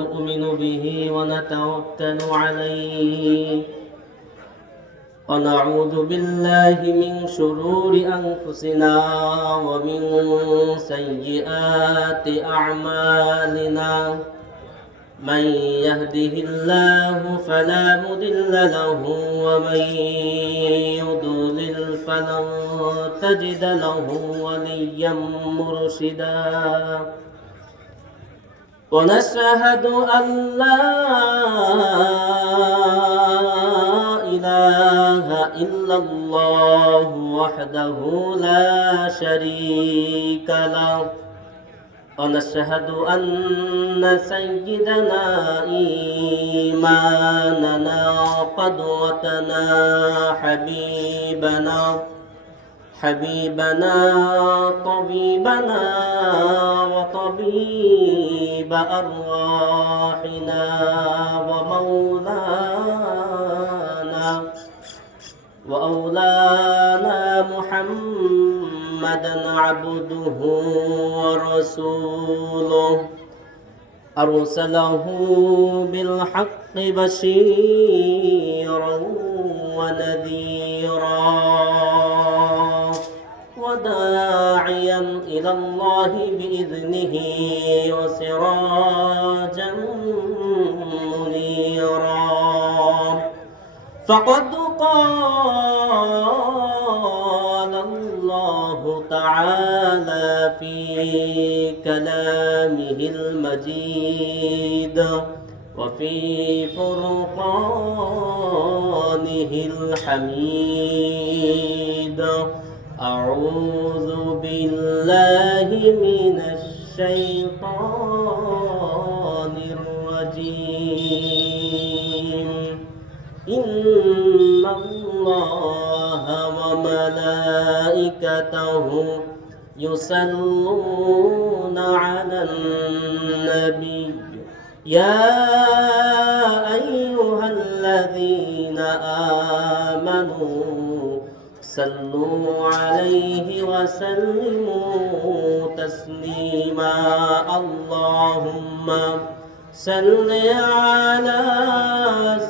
نؤمن به ونتوكل عليه ونعوذ بالله من شرور أنفسنا ومن سيئات أعمالنا من يهده الله فلا مضل له ومن يضلل فلن تجد له وليا مرشدا ونشهد أن لا إله إلا الله وحده لا شريك له ونشهد أن سيدنا إمامنا قدوتنا حبيبنا طبيبنا وطبيب أرواحنا وأولانا محمدا عبده ورسوله أرسله بالحق بشيرا ونذيرا وداعيا إلى الله بإذنه وسراجا منيرا فقد قال الله تعالى في كلامه المجيد وفي فرقانه الحميد أعوذ بالله من الشيطان الرجيم إن الله وملائكته يصلون على النبي يا أيها الذين آمنوا صلوا عليه وسلموا تسليما اللهم صل على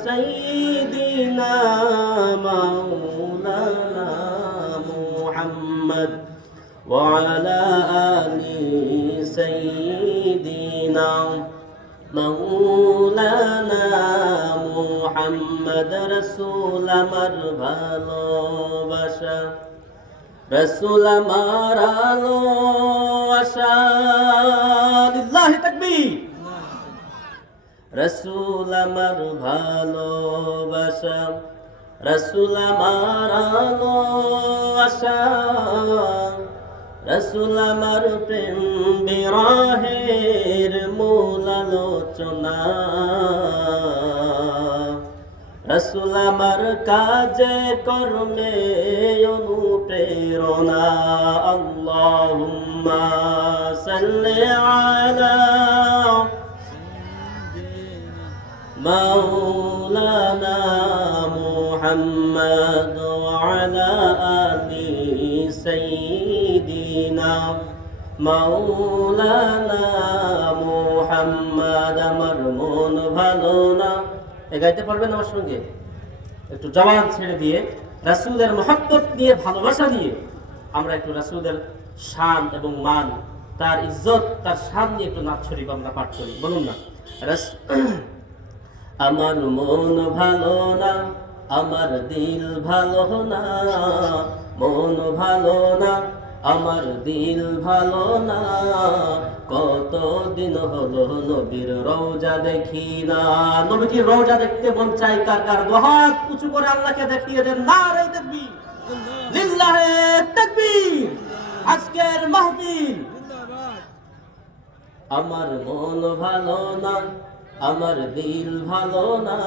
سيدنا مولانا محمد وعلى آل سيدنا مولانا محمد رسول আমার ভালোবাসা রসুল আমার ভালোবাসা লিল্লাহি তাকবীর রসুল আমার ভালোবাসা রসুল আমার ভালোবাসা রসুল আমার প্রেম বিরহের মূল আলোচনা রসুল আমার কাজে কর্মে অনুপ্রেরণা আল্লাহুম্মা সাল্লি আলা মাওলানা মুহাম্মদ ওয়া আলা আলি সাইয়্যিদিনা মাওলানা মুহাম্মদ আমার মন ভালো না গাইতে পারবেন আমার সঙ্গে একটু জবান ছেড়ে দিয়ে রাসূলের মহব্বত নিয়ে ভালোবাসা দিয়ে আমরা একটু রাসূলের শান এবং মান তার ইজ্জত তার শান নিয়ে একটু নাচ শরীফ আমরা পাঠ করি বলুন না আমার মন ভালো না আমার দিল ভালো না মন ভালো না আমার দিল ভালো না কতদিন হলো নবীর রওজা দেখি না নবীর রওজা দেখতে মন চাই কার কার দুহাত উঁচু করে আল্লাহকে দেখিয়ে দেন নারে তাকবীর লিল্লাহি তাকবীর আজকের মাহফিল আমার মন ভালো না আমার দিল ভালো না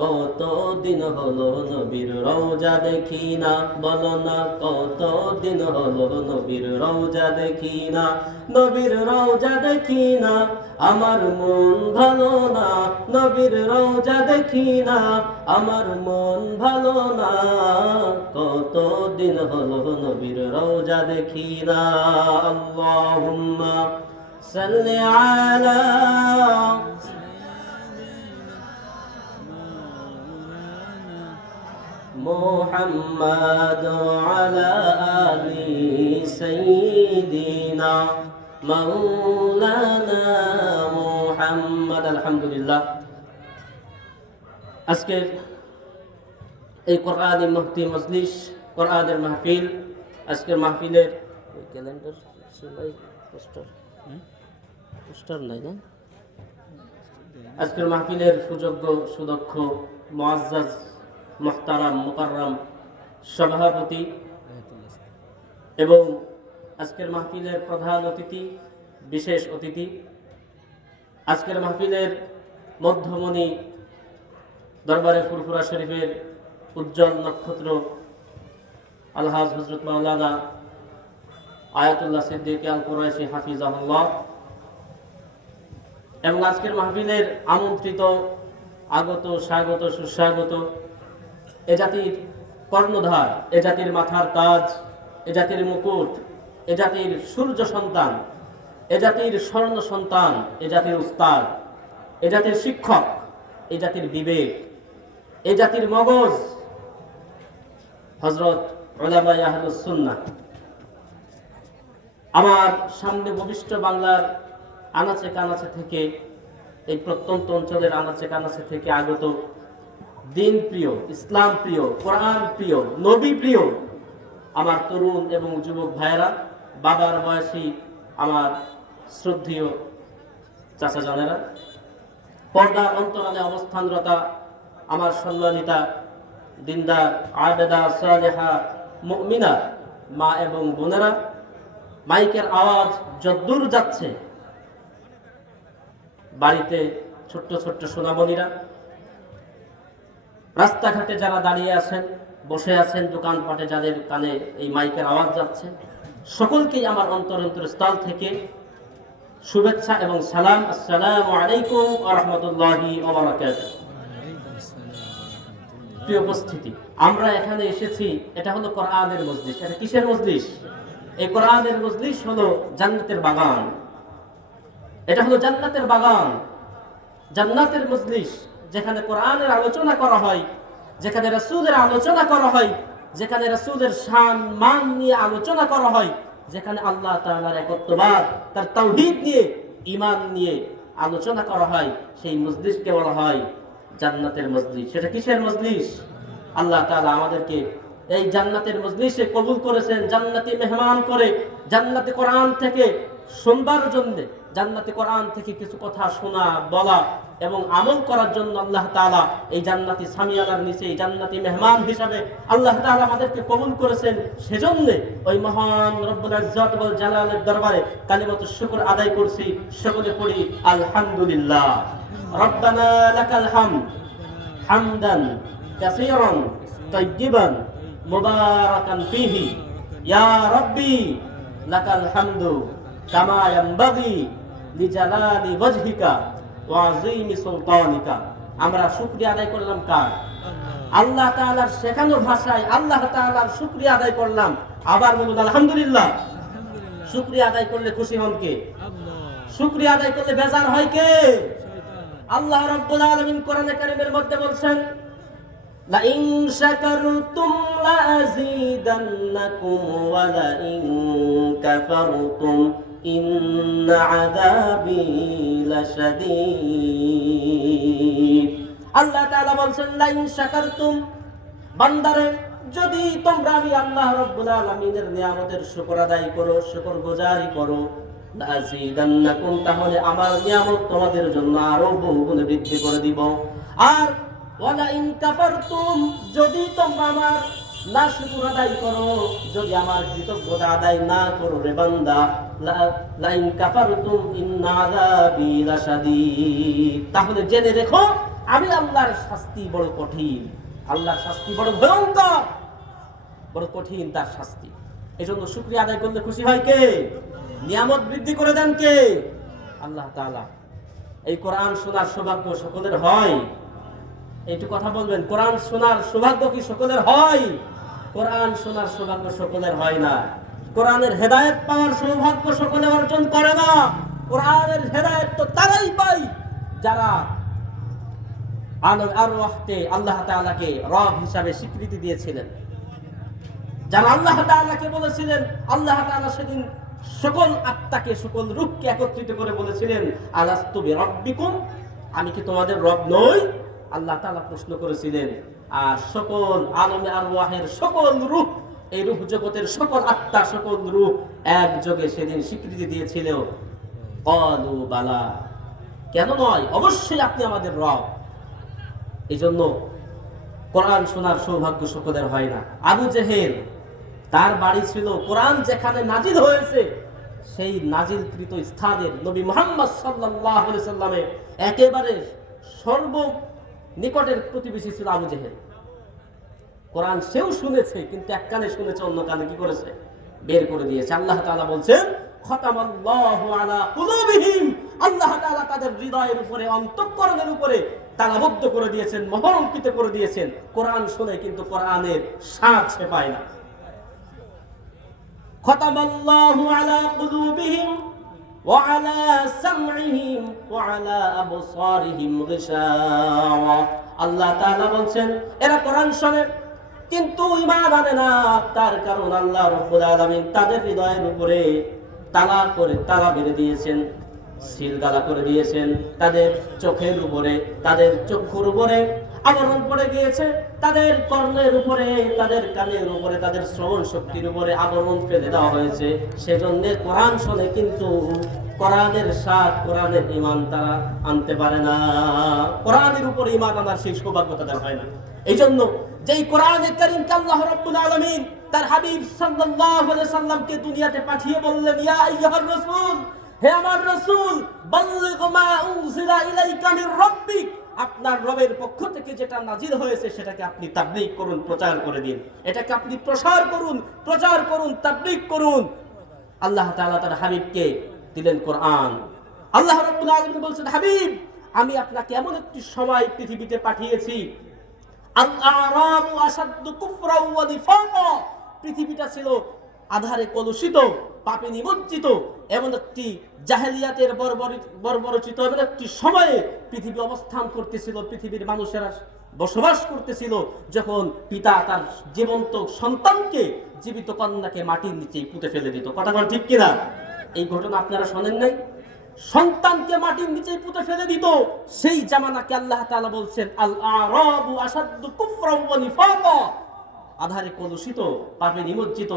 কতদিন হলো নবীর রওজা দেখি না বলো না কতদিন হলো নবীর রওজা দেখি না নবীর রওজা দেখি না আমার মন ভালো না নবীর রওজা দেখি না আমার মন ভালো না কতদিন হলো নবীর রওজা দেখি না আল্লাহুম্মা সাল্লি আলা মুহাম্মাদ আলা আলি সাইয়্যিদিনা মাওলানা মুহাম্মদ। আলহামদুলিল্লাহ, আজকের এই কোরআনী মুফতি মজলিস, কোরআনের মাহফিল, আজকের মাহফিলের ক্যালেন্ডার পোস্টার নাই না, আজকের মাহফিলের সুযোগ্য সুদক্ষ মুআজ্জাজ মুহতারাম মুকাররম সভাপতি এবং আজকের মাহফিলের প্রধান অতিথি, বিশেষ অতিথি, আজকের মাহফিলের মধ্যমণি, দরবারে ফুরফুরা শরীফের উজ্জ্বল নক্ষত্র আলহাজ হযরত মাওলানা আয়াতুল্লাহ সিদ্দিক আল কুরাইশি হাফিজাহুল্লাহ, এবং আজকের মাহফিলের আমন্ত্রিত আগত স্বাগত সুস্বাগত এ জাতির কর্ণধার, এ জাতির মাথার তাজ, এ জাতির মুকুট, এ জাতির সূর্য সন্তান, এ জাতির স্বর্ণ সন্তান, এ জাতির উস্তাদ, এ জাতির শিক্ষক, এ জাতির বিবেক, এ জাতির মগজ, হযরত উলামায়ে আহলুস সুন্নাহ। আমার সামনে ভবিষ্ঠ বাংলার আনাচে কানাচে থেকে, এই প্রত্যন্ত অঞ্চলের আনাচে কানাচে থেকে আগত দিন প্রিয়, ইসলাম প্রিয়, কোরআন প্রিয়, নবী প্রিয় আমার তরুণ এবং যুবক ভাইয়েরা, বাবার বয়সী আমার শ্রদ্ধেয় চাচা জানেরা, পর্দার অন্তরালে অবস্থানরতা আমার সম্মানিতা দিনদার আবেদা সালেহা মুমিনা মা এবং বোনেরা, মাইকের আওয়াজ যদ্দূর যাচ্ছে, বাড়িতে ছোট্ট ছোট্ট সোনামণিরা, রাস্তাঘাটে যারা দাঁড়িয়ে আছেন, বসে আছেন, দোকানপাটে যাদের কানে এই মাইকের আওয়াজ যাচ্ছে, সকলকেই আমার অন্তরস্থল থেকে শুভেচ্ছা এবং সালাম। আসসালামু আলাইকুম ওয়া রাহমাতুল্লাহি ওয়া বারাকাতুহু। প্রিয় উপস্থিতি, আমরা এখানে এসেছি, এটা হলো কোরআনের মজলিস। এটা কিসের মজলিস? এই কোরআনের মজলিস হলো জান্নাতের বাগান। এটা হলো জান্নাতের বাগান, জান্নাতের মজলিস, যেখানে কোরআনের আলোচনা করা হয়, যেখানে রাসূলের আলোচনা করা হয়, যেখানে রাসূলের শান মান নিয়ে আলোচনা করা হয়, যেখানে আল্লাহ তাআলার একত্ববাদ, তার তাওহীদ নিয়ে, ঈমান নিয়ে আলোচনা করা হয়, সেই মজলিসকে বলা হয় জান্নাতের মজলিস। সেটা কিসের মজলিস? আল্লাহ তাআলা আমাদেরকে এই জান্নাতের মজলিসে কবুল করেছেন, জান্নাতি মেহমান করে, জান্নাতি কোরআন থেকে শুনবার জন্য, জান্নাতি কোরআন থেকে কিছু কথা শোনা, বলা এবং আমল করার জন্য আল্লাহ তাআলা এই জান্নাতি সামিয়ানার নিচে এই জান্নাতি মেহমান হিসাবে আল্লাহ তাআলা আমাদেরকে কবুল করেছেন। সেজন্য ওই মহান রব্বুল ইজ্জত ওয়াল জালালের দরবারে কালিমাতুশ শুকর আদায় করছি। সকলে পড়ি আলহামদুলিল্লাহ। রব্বানা লাকাল হামদ হামদান কাসীরান তাইয়্যিবান মুবারাকান ফীহি ইয়া রাব্বি লাকাল হামদু কামা ইয়ানবাগি লিজালালি ওয়াজহিকা ওয়া আযীমি সুলতানিকা। আমরা শুকরিয়া আদায় করলাম কার? আল্লাহ তাআলার শেখানো ভাষায় আল্লাহ তাআলার শুকরিয়া আদায় করলাম। আবার বলুন আলহামদুলিল্লাহ। শুকরিয়া আদায় করলে খুশি হন কে? শুকরিয়া আদায় করলে বেজার হয় কে? আল্লাহ রাব্বুল আলামিন কোরআনে কারীমের মধ্যে বলছেন, লা ইন শাকারতুম লা আযীদান্নাকুম ওয়া লা ইন কাফারতুম ইন্না আযাবি লাশাদীদ। আল্লাহ তাআলা বলছেন, লা ইন শাকারতুম, বান্দারে যদি তোমরা আমি আল্লাহ রাব্বুল আলামিনের নিয়ামতের শুকর আদায় করো, শুকরগুজারি করো, লা আযীদান্নাকুম, তাহলে আমার নিয়ামত তোমাদের জন্য আরো বহুগুণ বৃদ্ধি করে দিব। আর ওয়ালা ইন কাফারতুম, যদি তোমরা আমার না শুকর আদায় করো, যদি আমার কৃতজ্ঞতা আদায় না করো রে বান্দা, লা ইন কাফারতুম ইন্না আযাবি লাশাদীদ, তাহলে জেনে রেখো আমি আল্লাহর শাস্তি বড় কঠিন। আল্লাহর শাস্তি বড় ভয়ঙ্কর, বড় কঠিন তার শাস্তি। এজন্য শুকরিয়া আদায় করলে খুশি হয় কে? নিয়ামত বৃদ্ধি করে দেন কে? আল্লাহ তাআলা। এই কোরআন শোনার সৌভাগ্য সকলের হয়? একটু কথা বলবেন, কোরআন শোনার সৌভাগ্য কি সকলের হয়? কোরআন শোনার সৌভাগ্য সকলের হয় না। কোরআনের হেদায়েত পাওয়ার সৌভাগ্য সকলে অর্জন করে না। কোরআনের হেদায়েত তো তারাই পায় যারা আলম আরওয়াহকে আল্লাহ তাআলাকে রব হিসাবে স্বীকৃতি দিয়েছিলেন। যারা আল্লাহ তাআলাকে বলেছিলেন, আল্লাহ তাআলা সেদিন সকল আত্মাকে, সকল রূহকে একত্রিত করে বলেছিলেন, আলাস্তু বিরাব্বিকুম, আমি কি তোমাদের রব নই? আল্লাহ তাআলা প্রশ্ন করেছিলেন। আর সকল আলমে আরওয়াহের সকল রূহ, এই রূহ জগতের সকল আত্মা, সকল রূহ একযোগে সেদিন স্বীকৃতি দিয়েছিল, ক্বালু বালা, কেন নয়, অবশ্যই আপনি আমাদের রব। এই জন্য কোরআন শোনার সৌভাগ্য সকলের হয় না। আবু জেহেল, তার বাড়ি ছিল কোরআন যেখানে নাজিল হয়েছে সেই নাজিলকৃত স্থানের নবী মুহাম্মদ সাল্লাল্লাহু আলাইহি সাল্লামের একেবারে সর্ব নিকটের প্রতিবেশী ছিল আবু জেহেল। কোরআন সেও শুনেছে, কিন্তু এক কানে শুনেছে, অন্য কানে কি করেছে? বের করে দিয়েছে। আল্লাহ তাআলা বলছেন, খতামাল্লাহু আলা কুলুবিহিম, আল্লাহ তাআলা তাদের হৃদয়ের উপরে, অন্তঃকরণের উপরে তালাবদ্ধ করে দিয়েছেন, মোহরাঙ্কিত করে দিয়েছেন। কোরআন শুনে কিন্তু কোরআনের স্বাদ সে পায় না। খতামাল্লাহু আলা কুলুবিহিম ওয়া আলা সামঈহিম ওয়া আলা আবসারিহিম গিশাওয়া। আল্লাহ তাআলা বলছেন, এরা কোরআন শোনে কিন্তু ঈমান আনে না, তার কারণ আল্লাহ রাব্বুল আলামিন তাদের হৃদয়ের উপরে তালা মেরে দিয়েছেন, সিলগালা করে দিয়েছেন। তাদের চোখের উপরে, তাদের চক্ষুর উপরে আবরণ পড়ে গিয়েছে, তাদের কর্ণের উপরে, তাদের কানের উপরে, তাদের শ্রবণ শক্তির উপরে আবরণ ফেলে দেওয়া হয়েছে। সেজন্য কোরআন শোনে কিন্তু কোরআনের স্বাদ, কোরআনের ঈমান তারা আনতে পারে না। কোরআনের উপর ঈমান আনার সেই সৌভাগ্য তাদের হয় না। এই জন্য যেই কোরআনে কারীমকে আল্লাহ রাব্বুল আলামিন তার হাবিব সাল্লাল্লাহু আলাইহি সাল্লামকে দুনিয়াতে পাঠিয়ে বললেন, ইয়া আইয়ুহার রাসূল, হে আমার রাসূল, বাল্লিগ মা উনজিলা ইলাইকা মির রাব্বিক, আপনার রবের পক্ষ থেকে যেটা নাজিল হয়েছে সেটাকে আপনি তাবলীগ করুন, প্রচার করে দিন। এটাকে আপনি প্রসার করুন, প্রচার করুন, তাবলীগ করুন। আল্লাহ তাআলা তার হাবিবকে দিলেন কোরআন। আল্লাহ রাব্বুল আলামিন বলছেন, হাবিব, আমি আপনাকে এমন একটি সময় পৃথিবীতে পাঠিয়েছি, আল-আ'রাবু আশাদ্দু কুফরাও ওয়া নিফাকা, পৃথিবীটা ছিল আধারে কলুষিত, পাপে নিমজ্জিত, এমন একটি জাহেলিয়াতের বর্বরচিত এমন একটি সময়ে পৃথিবী অবস্থান করতেছিল, পৃথিবীর মানুষেরা বসবাস করতেছিল, যখন পিতা তার জীবন্ত সন্তানকে, জীবিত কন্যাকে মাটির নিচে পুঁতে ফেলে দিত। কথা বল ঠিক কিনা? এই ঘটনা আপনারা শোনেন নাই? সন্তানকে মাটির নিচে পুঁতে ফেলে দিত। সেই জামানাকে আল্লাহ তাআলা বলছেন, আল-আ'রাবু আশাদ্দু কুফরাও ওয়া নিফাকা, আধারে কলুষিত, পাপে নিমজ্জিত,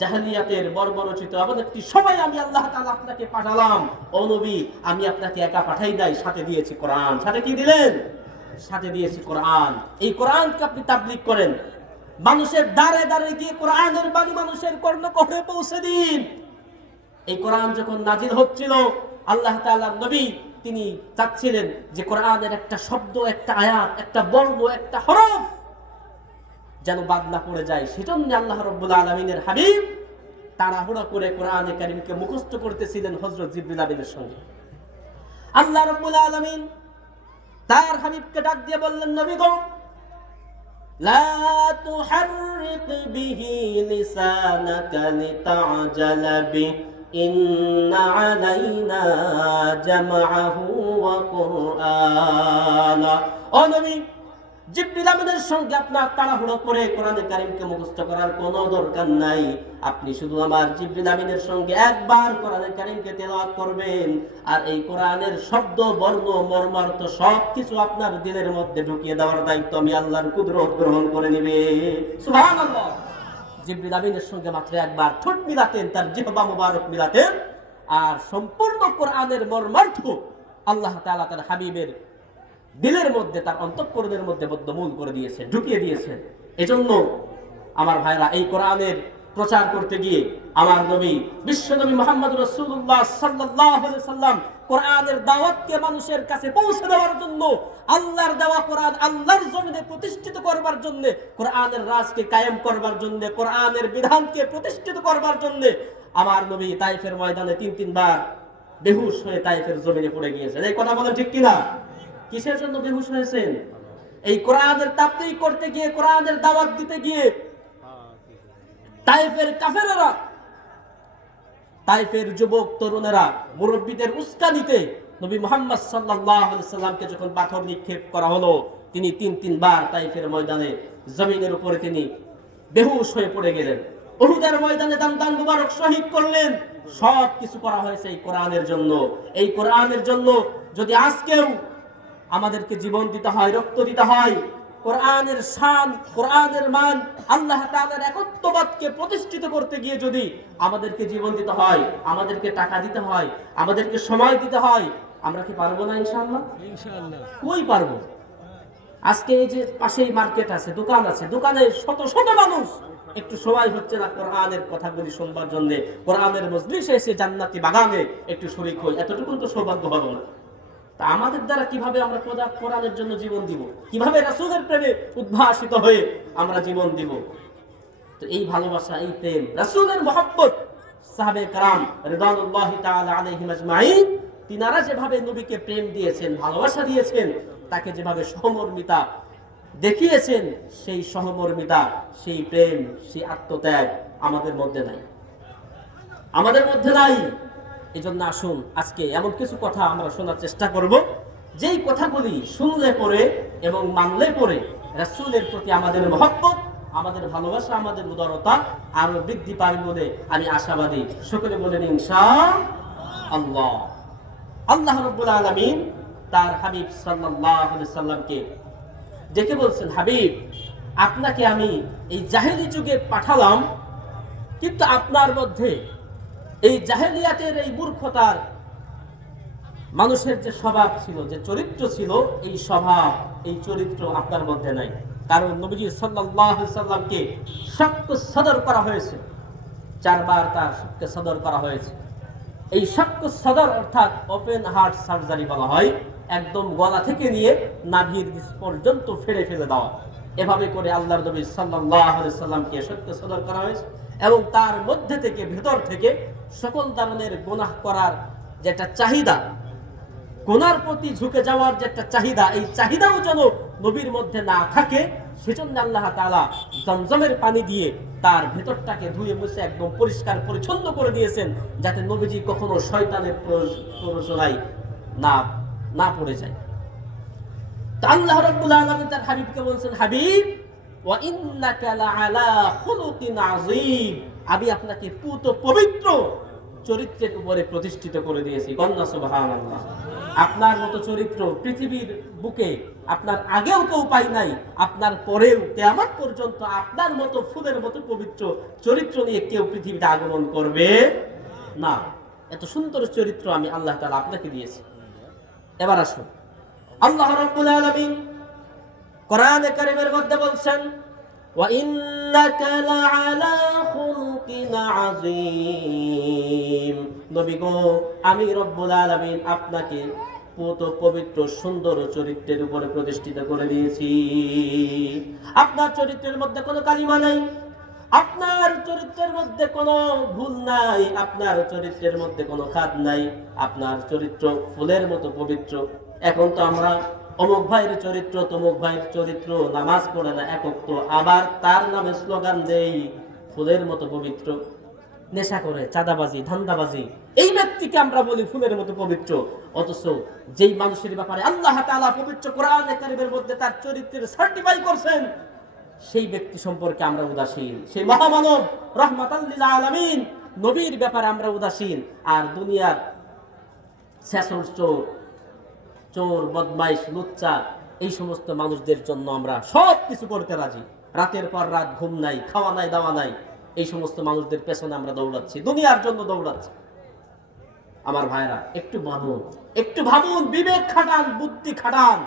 জাহেলিয়াতের বর্বরচিত এমন একটি সময় আমি আল্লাহ তাআলা আপনাকে পাঠালাম। ও নবী, আমি আপনাকে একা পাঠাই নাই, সাথে দিয়েছি কোরআন। সাথে কি দিলেন? সাথে দিয়েছি কোরআন। এই কোরআনকে আপনি তাবলীগ করেন, মানুষের দ্বারে দ্বারে গিয়ে কোরআনের বাণী মানুষের কর্ণকোহরে পৌঁছে দিন। এই কোরআন যখন নাজিল হচ্ছিল, আল্লাহ তাআলার নবী তিনি চাচ্ছিলেন যে কোরআনের একটা শব্দ, একটা আয়াত, একটা বর্ণ, একটা হরফ যেন বাদ না পড়ে যায়। সেজন্য আল্লাহ রাব্বুল আলামিনের হাবিব তাড়াহুড়া করে কোরআনে কারীমকে মুখস্থ করতেছিলেন হযরত জিবরিল আমিনের সঙ্গে। আল্লাহ রাব্বুল আলামিন তার হাবিবকে ডাক দিয়ে বললেন, নবী গো, লা তুহাররিক বিহি লিসানাকা লিতা'জালা বি, ইন্না আলাইনা জামআহু ওয়া কুরআনা। ও নবী, জিবরিল আমিনের সঙ্গে আপনার তাড়াহুড়ো করে কোরআনে কারীমকে মুখস্থ করার কোনো দরকার নাই। আপনি শুধু আমার জিবরিল আমিনের সঙ্গে একবার কোরআনে কারীমকে তেলাওয়াত করবেন, আর এই কোরআনের শব্দ, বর্ণ, মর্মার্থ সবকিছু আপনার দিলের মধ্যে ঢুকিয়ে দেওয়ার দায়িত্ব আমি আল্লাহর কুদরত গ্রহণ করে নিবে। সুবহানাল্লাহ। জিবরিল আমিনের সঙ্গে মাত্র একবার ঠোঁট মিলাতেন, তার জিহবা মুবারক মিলাতেন, আর সম্পূর্ণ কোরআনের মর্মার্থ আল্লাহ তাআলা তার হাবিবের দিলের মধ্যে, তার অন্তঃকরণের মধ্যে বদ্ধমূল করে দিয়েছে, ঢুকিয়ে দিয়েছেন। এজন্য আমার ভাইরা, এই কোরআনের প্রচার করতে গিয়ে আমার নবী, বিশ্বনবী মুহাম্মদ রাসূলুল্লাহ সাল্লাল্লাহু আলাইহি সাল্লাম কোরআনের দাওয়াতকে মানুষের কাছে পৌঁছে দেওয়ার জন্য, আল্লাহর দেওয়া কোরআন আল্লাহর জমিনে প্রতিষ্ঠিত করবার জন্য, কোরআনের রাজকে কায়েম করবার জন্য, কোরআনের বিধানকে প্রতিষ্ঠিত করবার জন্য আমার নবী তায়েফের ময়দানে তিন বার বেহুশ হয়ে তায়েফের জমিনে পড়ে গিয়েছেন। এই কথা বলেন ঠিক কিনা? কিসের জন্য বেহুশ হয়েছেন? এই কোরআনের তাবলীগ করতে গিয়ে, কোরআনের দাওয়াত দিতে গিয়ে তায়েফের কাফেররা, তায়েফের যুবক তরুণেরা মুরব্বীদের উস্কানিতে নবী মুহাম্মদ সাল্লাল্লাহু আলাইহি সাল্লামকে যখন পাথর নিক্ষেপ করা হলো, তিনি তিনবার তাইফের ময়দানে জমিনের উপরে তিনি বেহুশ হয়ে পড়ে গেলেন। উহুদের ময়দানে দান মুবারক শহীদ করলেন। সব কিছু করা হয়েছে এই কোরআনের জন্য। এই কোরআনের জন্য যদি আজকেও আমাদেরকে জীবন দিতে হয়, রক্ত দিতে হয়, কোরআনের শান, কোরআনের মান, আল্লাহ তাআলার একত্ববাদকে প্রতিষ্ঠিত করতে গিয়ে যদি আমাদেরকে জীবন দিতে হয়, আমাদেরকে টাকা দিতে হয়, আমাদেরকে সময় দিতে হয়, আমরা কি পারবো না ইনশাআল্লাহ? ইনশাআল্লাহ। কই পারবো? আজকে এই যে পাশেই মার্কেট আছে, দোকান আছে, দোকানে শত শত মানুষ, একটু সময় হচ্ছে না কোরআনের কথাগুলি শুনবার জন্য, কোরআনের মজলিসে এসে জান্নাতি বাগানে একটু শরীক হই, এতটুকু তো সৌভাগ্য হলো না। তা আমাদের দ্বারা কিভাবে আমরা কোরআনের জন্য জীবন দিব, কিভাবে রাসূলের প্রেমে উদ্ভাসিত হয়ে আমরা জীবন দিব? তো এই ভালোবাসা, এই প্রেম, রাসূলের মহব্বত, সাহাবে کرام রিদওয়ানুল্লাহি তাআলা আলাইহিম আজমাইন, তিনারা যেভাবে নবীকে প্রেম দিয়েছেন, ভালোবাসা দিয়েছেন, তাকে যেভাবে সহমর্মিতা দেখিয়েছেন, সেই সহমর্মিতা, সেই প্রেম, সেই আত্মত্যাগ আমাদের মধ্যে নাই, আমাদের মধ্যে নাই। এই জন্য আসুন আজকে এমন কিছু কথা আমরা শোনার চেষ্টা করব, যেই কথাগুলি শুনলে পরে এবং মানলে পরে রাসূলের প্রতি আমাদের মহব্বত, আমাদের ভালোবাসা, আমাদের উদারতা আরো বৃদ্ধি পাবে বলে আমি আশাবাদী। সকলে বলেন ইনশাআল্লাহ। আল্লাহ রাব্বুল আলামিন তার হাবিব সাল্লাল্লাহু আলাইহি সাল্লামকে ডেকে বলছেন, হাবিব, আপনাকে আমি এই জাহেলি যুগে পাঠালাম, কিন্তু আপনার মধ্যে এই জাহেলিয়াতের এই মূর্খতার মানুষের যে স্বভাব ছিল, যে চরিত্র ছিল, এই স্বভাব, এই চরিত্র আপনার মধ্যে নাই। কারণ নবীজি সাল্লাল্লাহু আলাইহি সাল্লামকে শাক্ক সদর করা হয়েছে, 4 বার তার শাক্ক সদর করা হয়েছে। এই শাক্ক সদর অর্থাৎ ওপেন হার্ট সার্জারি বলা হয়, একদম গলা থেকে নিয়ে নাভির নিচ পর্যন্ত ফেলে দেওয়া। এভাবে করে আল্লাহর নবী সাল্লাল্লাহু আলাইহি সাল্লামকে শাক্ক সদর করা হয়েছে এবং তার মধ্যে থেকে, ভেতর থেকে সকল ধরনের গুনাহ করার যে একটা চাহিদা, গুনার প্রতি ঝুঁকে যাওয়ার যে একটা চাহিদা, এই চাহিদাও যেন নবীর মধ্যে না থাকে, সেজন্য আল্লাহ তাআলা জমজমের পানি দিয়ে তার ভেতরটাকে ধুয়ে মুছে একদম পরিষ্কার পরিচ্ছন্ন করে দিয়েছেন, যাতে নবীজি কখনো শয়তানের প্ররোচনায় না পড়ে যায়। তা আল্লাহ রাব্বুল আলামিন তার হাবিবকে বলছেন, হাবিব, ওয়া ইন্নাকা লাআলা খুলুকিন আযীম, আমি আপনাকে পুত পবিত্র চরিত্রের উপরে প্রতিষ্ঠিত করে দিয়েছি। কন্যা সুবহানাল্লাহ। আপনার মতো চরিত্র পৃথিবীর বুকে আপনার আগেও কেউ পাই নাই, আপনার পরেও কিয়ামত পর্যন্ত আপনার মতো ফুলের মতো পবিত্র চরিত্র নিয়ে কেউ পৃথিবীতে আগমন করবে না। এত সুন্দর চরিত্র আমি আল্লাহ তাআলা আপনাকে দিয়েছি। এবার আসুন, আল্লাহ রাব্বুল আলামিন কোরআনে কারীমের মধ্যে বলছেন, ওয়া ইন্নাকা লাআলা খুলুকিন আযীম, নবী গো, আমি রব্বুল আলামিন আপনাকে পুত পবিত্র সুন্দর চরিত্রের উপরে প্রতিষ্ঠিত করে দিয়েছি। আপনার চরিত্রের মধ্যে কোনো কালিমা নাই, আপনার চরিত্রের মধ্যে কোনো ভুল নাই, আপনার চরিত্রের মধ্যে কোনো খাদ নাই, আপনার চরিত্র ফুলের মতো পবিত্র। এখন তো আমরা অমুক ভাইয়ের চরিত্র, তমুক ভাইয়ের চরিত্র, নামাজ পড়ে না একক, তো আবার তার নামে স্লোগান দেই ফুলের মতো পবিত্র। নেশা করে, চাঁদাবাজি, ধান্দাবাজি, এই ব্যক্তিকে আমরা বলি ফুলের মতো পবিত্র। অথচ যেই মানুষের ব্যাপারে আল্লাহ তাআলা পবিত্র কোরআনে কারীমের মধ্যে তার চরিত্রের সার্টিফাই করছেন, সেই ব্যক্তি সম্পর্কে আমরা উদাসীন। সেই মহামানব রাহমাতাল লিল আলামিন নবীর ব্যাপারে আমরা উদাসীন। আর দুনিয়ার শেষর চোর, বদমাইশ, লুচ্চা, এই সমস্ত মানুষদের জন্য আমরা সব কিছু করতে রাজি। রাতের পর রাত ঘুম নাই, খাওয়া নাই, দাওয়া নাই, এই সমস্ত মানুষদের পেছনে আমরা দৌড়াচ্ছি, দুনিয়ার জন্য দৌড়াচ্ছি। আমার ভাইরা, একটু ভাবুন, বিবেক খাটান, বুদ্ধি খাটান।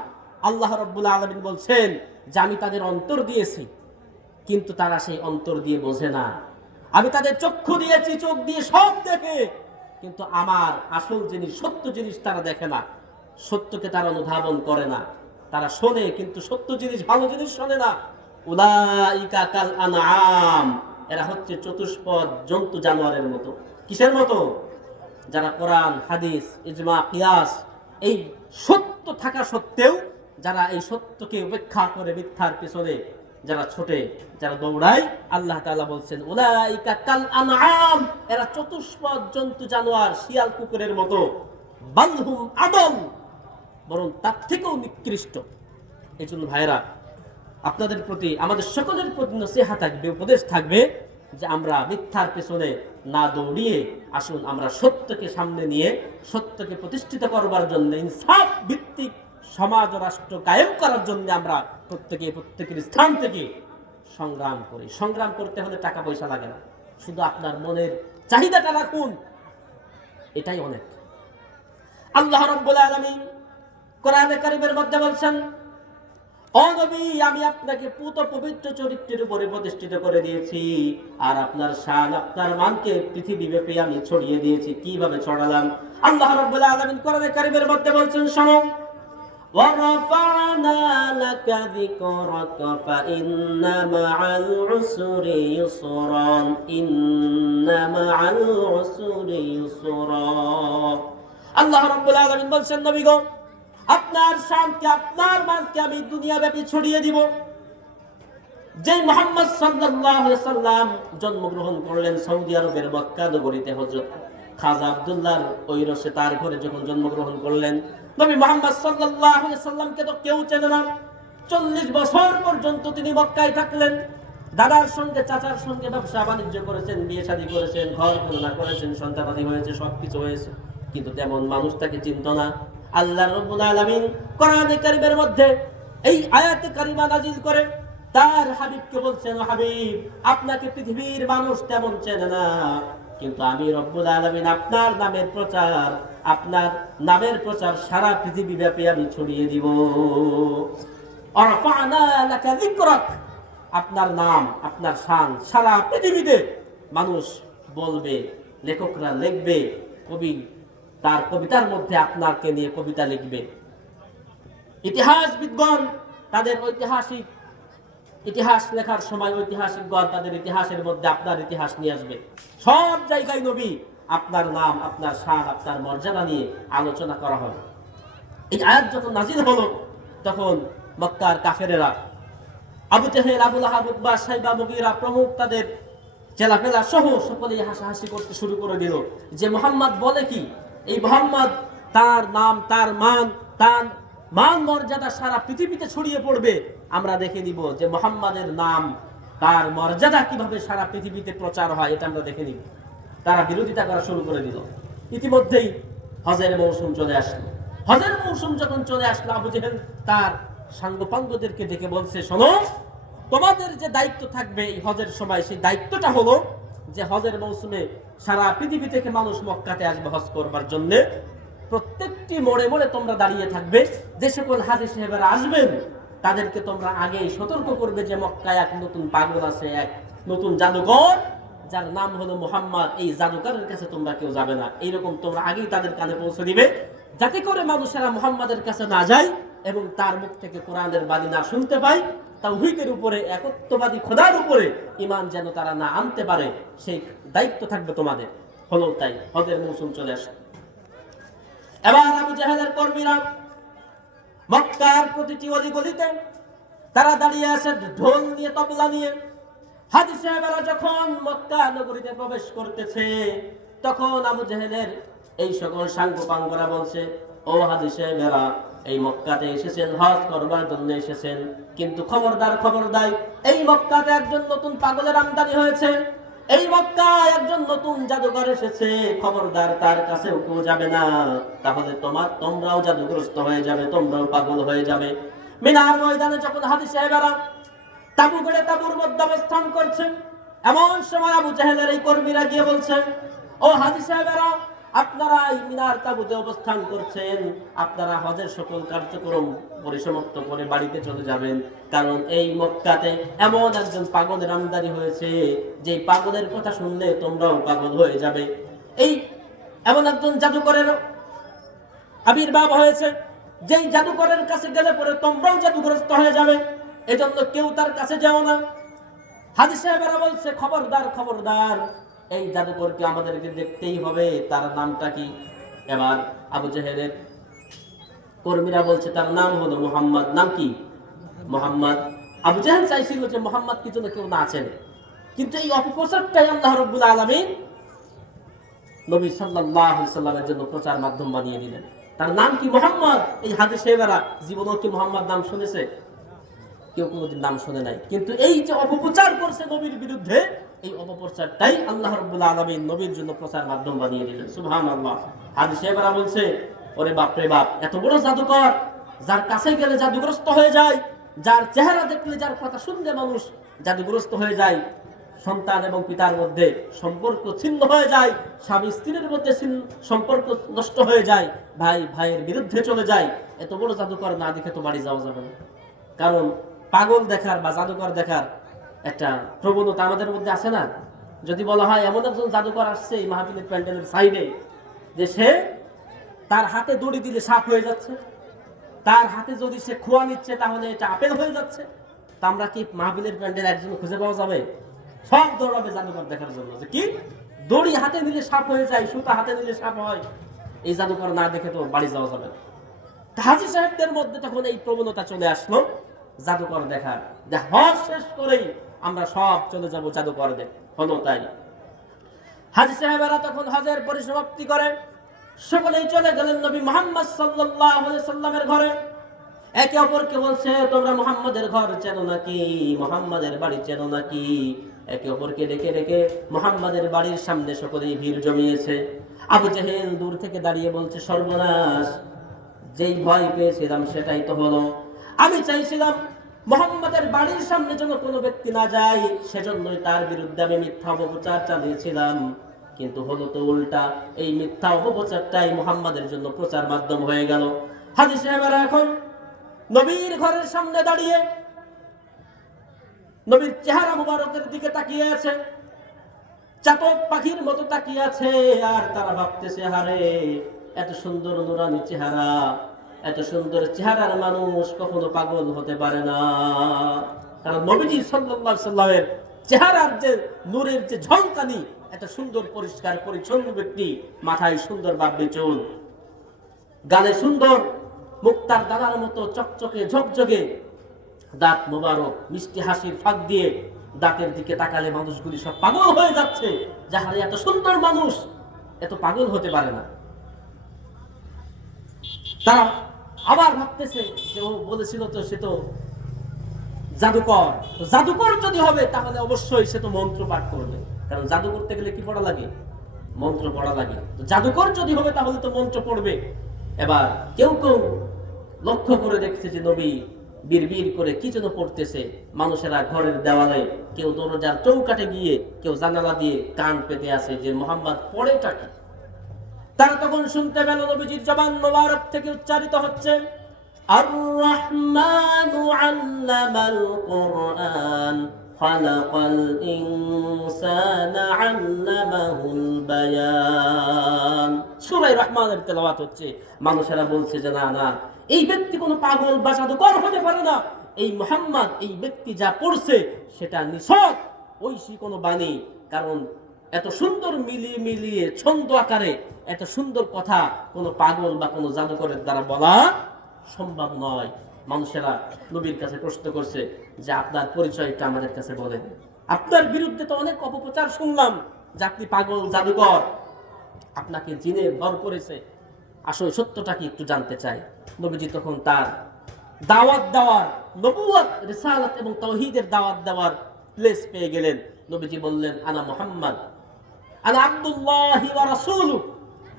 আল্লাহ রাব্বুল আলামিন বলছেন যে আমি তাদের অন্তর দিয়েছি, কিন্তু তারা সেই অন্তর দিয়ে বোঝে না। আমি তাদের চক্ষু দিয়েছি, চোখ দিয়ে সব দেখে, কিন্তু আমার আসল জিনিস, সত্য জিনিস তারা দেখে না। সত্যকে তারা অনুধাবন করে না। তারা শোনে, কিন্তু সত্য জিনিস, ভালো জিনিস শোনে না। উলাইকা কাল আনআম, এরা হচ্ছে চতুষ্পদ জন্তু, জানোয়ারের মতো। কিসের মতো? যারা কোরআন, হাদিস, ইজমা, কিয়াস, এই সত্য থাকা সত্ত্বেও যারা এই সত্যকে উপেক্ষা করে মিথ্যার পিছনে যারা ছোটে, যারা দৌড়ায়, আল্লাহ তাআলা বলছেন উলাইকা কাল আনআম, এরা চতুষ্পদ জন্তু, জানোয়ার, শিয়াল, কুকুরের মতো। বালহুম আদল, বরং তার থেকেও নিকৃষ্ট। এই জন্য ভাইরা, আপনাদের প্রতি, আমাদের সকলের প্রতি নসিহত থাকবে, উপদেশ থাকবে যে আমরা মিথ্যার পেছনে না দৌড়িয়ে আসুন আমরা সত্যকে সামনে নিয়ে সত্যকে প্রতিষ্ঠিত করবার জন্য, ইনসাফ ভিত্তিক সমাজ ও রাষ্ট্র কায়েম করার জন্য আমরা প্রত্যেকের স্থান থেকে সংগ্রাম করি। সংগ্রাম করতে হলে টাকা পয়সা লাগে না, শুধু আপনার মনের চাহিদাটা রাখুন, এটাই অনেক। আল্লাহ রাব্বুল আলামিন কোরআনে কারীমের মধ্যে বলছেন, ও নবী, আমি আপনাকে পুত পবিত্র চরিত্রের উপরে প্রতিষ্ঠিত করে দিয়েছি, আর আপনার শান, আপনার মানকে পৃথিবীব্যাপী আমি ছড়িয়ে দিয়েছি। কিভাবে ছড়ালাম? আল্লাহ রাব্বুল আলামিন কোরআনে কারীমের মধ্যে বলছেন, শোনো, وَرَفَعْنَا لَكَ ذِكْرَكَ فَإِنَّ مَعَ الْعُسْرِ يُسْرًا إِنَّ مَعَ الْعُسْرِ يُسْرًا। আল্লাহ রাব্বুল আলামিন বলছেন, নবী গো, আপনার শানকে, আপনার মানকে আমি দুনিয়াব্যাপী ছড়িয়ে দিব। যে মুহাম্মদ সাল্লাল্লাহু আলাইহি সাল্লাম জন্মগ্রহণ করলেন সৌদি আরবের মক্কা নগরীতে, হযরত খাজা আব্দুল্লাহর ঐরসে তার ঘরে যখন জন্মগ্রহণ করলেন, নবী মুহাম্মদ সাল্লাল্লাহু আলাইহি সাল্লামকে তো কেউ চেনে না। 40 বছর পর্যন্ত তিনি মক্কায় থাকলেন। দাদার সঙ্গে, চাচার সঙ্গে ব্যবসা বাণিজ্য করেছেন, বিয়ে শাদী করেছেন, ঘর করোনা করেছেন, সন্তানাদি হয়েছে, সবকিছু হয়েছে, কিন্তু তেমন মানুষ তাকে চিনত না। আল্লাহ রাব্বুল আলামিন কোরআনে কারীমের মধ্যে এই আয়াতে কারিমা নাজিল করে তার হাবিবকে বলছেন, হাবিব, আপনাকে পৃথিবীর মানুষ তেমন চেনে না, কিন্তু আমি রব্বুল আলামিন আপনার নামের প্রচার সারা পৃথিবী ব্যাপী আমি ছড়িয়ে দিব। আরফা'না লাকা যিকরাক, আপনার নাম, আপনার শান সারা পৃথিবীতে মানুষ বলবে, লেখকরা লিখবে, কবি তার কবিতার মধ্যে আপনাকে নিয়ে কবিতা লিখবে। ইতিহাসবিদগণ তাদের ইতিহাস লেখার সময় ঐতিহাসিকগণ তাদের ইতিহাসের মধ্যে আপনার ইতিহাস নিয়ে আসবে। সব জায়গায় নবী আপনার নাম, আপনার শান, আপনার মর্যাদা নিয়ে আলোচনা করা হবে। এই আয়াত যখন নাজিল হলো, তখন মক্কার কাফেরেরা, আবু জেহেল, আবু লাহাব, উতবা, শাইবা, মুগীরা প্রমুখ তাদের চেলাপেলা সহ সকলেই হাসাহাসি করতে শুরু করে দিল যে মুহাম্মদ বলে কি, এই মুহাম্মদ, তার নাম, তার মান মর্যাদা সারা পৃথিবীতে ছড়িয়ে পড়বে। আমরা দেখে নিব যে মুহাম্মাদের নাম, তার মর্যাদা কিভাবে সারা পৃথিবীতে প্রচার হয়, এটা আমরা দেখে নিব। তারা বিরোধিতা করা শুরু করে দিল। ইতিমধ্যেই হজের মৌসুম চলে আসলো। হজের মৌসুম যখন চলে আসলো, আবু জেহেল তার সাঙ্গপাঙ্গদেরকে ডেকে বলছে, শোনো, তোমাদের যে দায়িত্ব থাকবে এই হজের সময়, সেই দায়িত্বটা হলো যে হজের মৌসুমে সারা পৃথিবী থেকে মানুষ মক্কাতে আসবে হজ করবার জন্য। প্রত্যেকটি মোড়ে মোড়ে তোমরা দাঁড়িয়ে থাকবে, যে সকল হাজী সাহেবেরা আসবেন তাদেরকে তোমরা আগেই সতর্ক করবে যে মক্কায় এক নতুন পাগল আছে, এক নতুন জাদুকর, যার নাম হলো মুহাম্মদ। এই জাদুকরের কাছে তোমরা কেউ যাবে না। এইরকম তোমরা আগেই তাদের কানে পৌঁছে দিবে, যাতে করে মানুষেরা মুহাম্মাদের কাছে না যায় এবং তার মুখ থেকে কোরআনের বাণী না শুনতে পায়, তাওহীদের উপরে, একত্ববাদী খোদার উপরে ঈমান যেন তারা না আনতে পারে, সেই দায়িত্ব থাকবে তোমাদের। হলো তাই, হজের মৌসুম চলে আসে। এবার আবু জাহেলের কর্মীরা মক্কার প্রতিটি অলিগলিতে তারা দাঁড়িয়ে আছে ঢোল নিয়ে, তবলা নিয়ে। হাজী সাহেবেরা যখন মক্কা নগরীতে প্রবেশ করতেছে, তখন আবু জাহেলের এই সকল সাঙ্গপাঙ্গরা বলছে, ও হাজী সাহেবেরা, এই মক্কাতে এসেছেন, হজ করবার জন্য এসেছেন, কিন্তু খবরদার, এই মক্কাতে একজন নতুন পাগলের আমদানি হয়েছে, এই মক্কায় একজন নতুন জাদুকর এসেছে, খবরদার, তার কাছেও কেউ যাবে না, তাহলে তোমরাও জাদুগ্রস্ত হয়ে যাবে, তোমরাও পাগল হয়ে যাবে। মিনার ময়দানে যখন হাজী সাহেবেরা তাবু গড়ে তাবুর মধ্যে অবস্থান করছে, এমন সময় আবু জাহেলের এই কর্মীরা গিয়ে বলছেন, ও হাজী সাহেবেরা, আপনারা এই মিনার তাবুতে অবস্থান করছেন, আপনারা হজের সকল কার্যক্রম পরিসমাপ্ত করে বাড়িতে চলে যাবেন, কারণ এই মক্কাতে এমন একজন পাগলের আমদানি হয়েছে, যে পাগলের কথা শুনলে তোমরাও পাগল হয়ে যাবে। এই এমন একজন জাদুকরের আবির্ভাব হয়েছে, যেই জাদুকরের কাছে গেলে পরে তোমরাও জাদুগ্রস্ত হয়ে যাবে, এজন্য কেউ তার কাছে যাও না। হাজী সাহেবেরা বলছে, খবরদার, এই জাদুকরকে আমাদেরকে দেখতেই হবে, তার নামটা কি? এবার আবু জাহেলের কর্মীরা বলছে, তার নাম হলো মুহাম্মদ। নাম কি? মুহাম্মদ। আবু জাহেল চাইছিল যে মুহাম্মদ কি জন্য কেউ না আছেন, কিন্তু এই অপপ্রচারটাই আল্লাহ রাব্বুল আলামিন নবী সাল্লাল্লাহু আলাইহি সাল্লামের জন্য প্রচার মাধ্যম বানিয়ে দিলেন। তার নাম কি? মুহাম্মদ। এই হাজী সাহেবেরা জীবনেও কি মুহাম্মদ নাম শুনেছে? কেউ কোনোদিন নাম শোনে নাই। কিন্তু এই যে অপপ্রচার করছে নবীর বিরুদ্ধে, এই অপপ্রচারটাই আল্লাহ রাব্বুল আলামিন নবীর জন্য প্রচার মাধ্যম বানিয়ে দিলেন। সুবহানাল্লাহ। হাদিসে এবারে বলছে, ওরে বাপ রে বাপ, এত বড় জাদুকর, যার কাছে গেলে জাদুগ্রস্ত হয়ে যায়, যার চেহারা দেখলে, যার কথা শুনলে মানুষ জাদুগ্রস্ত হয়ে যায়, সন্তান এবং পিতার মধ্যে সম্পর্ক ছিন্ন হয়ে যায়, স্বামী স্ত্রীর মধ্যে সম্পর্ক নষ্ট হয়ে যায়, ভাই ভাইয়ের বিরুদ্ধে চলে যায়, এত বড় জাদুকর না দেখে তো বাড়ি যাওয়া যাবে না। কারণ পাগল দেখার বা জাদুকর দেখার একটা প্রবণতা আমাদের মধ্যে আছে না? যদি বলা হয় এমন একজন জাদুকর আসছে এই মাহফিলের প্যান্ডেলের সাইডে, যে সে তার হাতে দড়ি দিলে সাপ হয়ে যাচ্ছে, তার হাতে যদি সে খোয়া নিচ্ছে তাহলে এটা আপেল হয়ে যাচ্ছে, তা আমরা কি মাহফিলের প্যান্ডেল একজন খুঁজে পাওয়া যাবে? সব দৌড়াবে জাদুকর দেখার জন্য, যে কি দড়ি হাতে নিলে সাপ হয়ে যায়, সুতা হাতে নিলে সাপ হয়। এই জাদুকর না দেখে তো বাড়ি যাওয়া যাবে না। হাজী সাহেবদের মধ্যে তখন এই প্রবণতা চলে আসলো জাদুকর দেখার, যে হজ শেষ করেই আমরা সব চলে যাব জাদুকর দেখ। হলো তাই হাজী সাহেবেরা তখন হজের পরিসমাপ্তি করে সকলেই চলে গেলেন নবী মুহাম্মদ সাল্লাল্লাহু আলাইহি সাল্লামের ঘরে। একে অপরকে বলছে, তোমরা মুহাম্মাদের ঘর চেনো নাকি, মুহাম্মাদের বাড়ি চেনো নাকি? একে অপরকে ডেকে ডেকে মুহাম্মাদের বাড়ির সামনে সকলেই ভিড় জমিয়েছে। আবু জেহেল দূর থেকে দাঁড়িয়ে বলছে, সর্বনাশ, যেই ভয় পেয়েছিলাম সেটাই তো হলো। আমি চাইছিলাম মুহাম্মাদের বাড়ির সামনে যেন কোনো ব্যক্তি না যায়, সেজন্যই তার বিরুদ্ধে আমি মিথ্যা অপপ্রচার চালিয়েছিলাম। কিন্তু হলো তো উল্টা, এই মিথ্যা অপপ্রচারটাই মুহাম্মাদের জন্য প্রচার মাধ্যম হয়ে গেল। হাজী সাহেবেরা এখন নবীর ঘরের সামনে দাঁড়িয়ে নবীর চেহারা মুবারকের দিকে তাকিয়ে আছে, চাতক পাখির মতো তাকিয়ে আছে, আর তারা ভাবতেছে, হারে এত সুন্দর নুরানি চেহারা, এত সুন্দর চেহারার মানুষ কখনো পাগল হতে পারে না। কারণ নবীজি সাল্লাল্লাহু আলাইহি সাল্লামের চেহারার যে নূরের যে ঝলকানি, এত সুন্দর পরিষ্কার পরিচ্ছন্ন ব্যক্তি, মাথায় সুন্দর বাবরি চুল, গালে সুন্দর মুক্তার দানার মতো চকচকে ঝকঝকে দাঁত মোবারক, মিষ্টি হাসির ফাঁক দিয়ে দাঁতের দিকে তাকালে মানুষগুলি সব পাগল হয়ে যাচ্ছে। যাহারে এত সুন্দর মানুষ এত পাগল হতে পারে না। তারা আবার ভাবতেছে যে ও বলেছিল তো সে তো জাদুকর, জাদুকর যদি হবে তাহলে অবশ্যই সে তো মন্ত্র পাঠ করবে, কারণ জাদু করতে গেলে কি পড়া লাগে? মন্ত্র পড়া লাগে। তো জাদুকর যদি হবে তাহলে তো মন্ত্র পড়বে। এবার কেউ কেউ লক্ষ্য করে দেখছে যে নবী বিড়বিড় করে কি যেন পড়তেছে। মানুষেরা ঘরের দেওয়ালে, কেউ দরজার চৌকাঠে গিয়ে, কেউ জানালা দিয়ে কান পেতে আছে যে মুহাম্মদ পড়েটা কি। তারা তখন শুনতে পেল নবীজির জবান মোবারক থেকে উচ্চারিত হচ্ছে, আর রহমানু আল্লামাল কুরআন খালাকাল ইনসানা আল্লামাহুল বায়ান। সূরা রহমানের তেলাওয়াত হচ্ছে। মানুষেরা বলছে যে না না, এই ব্যক্তি কোনো পাগল বা জাদুকর হতে পারে না, এই মুহাম্মদ, এই ব্যক্তি যা পড়ছে সেটা নিছক ঐশী কোনো বাণী। কারণ এত সুন্দর মিলিয়ে মিলিয়ে ছন্দ আকারে এত সুন্দর কথা কোনো পাগল বা কোনো জাদুকরের দ্বারা বলা সম্ভব নয়। মানুষেরা নবীর কাছে প্রশ্ন করছে যে আপনার পরিচয়টা আমাদের কাছে বলেন, আপনার বিরুদ্ধে তো অনেক অপপ্রচার শুনলাম যে আপনি পাগল জাদুকর, আপনাকে জিনে ভর করেছে, আসলে সত্যটা কি একটু জানতে চাই। নবীজি তখন তার দাওয়াত দেওয়ার, নবুয়ত, রিসালাত এবং তাওহীদের দাওয়াত দেওয়ার প্লেস পেয়ে গেলেন। নবীজি বললেন, আনা মুহাম্মদ, আনা আব্দুল্লাহি ওয়া রাসূলু,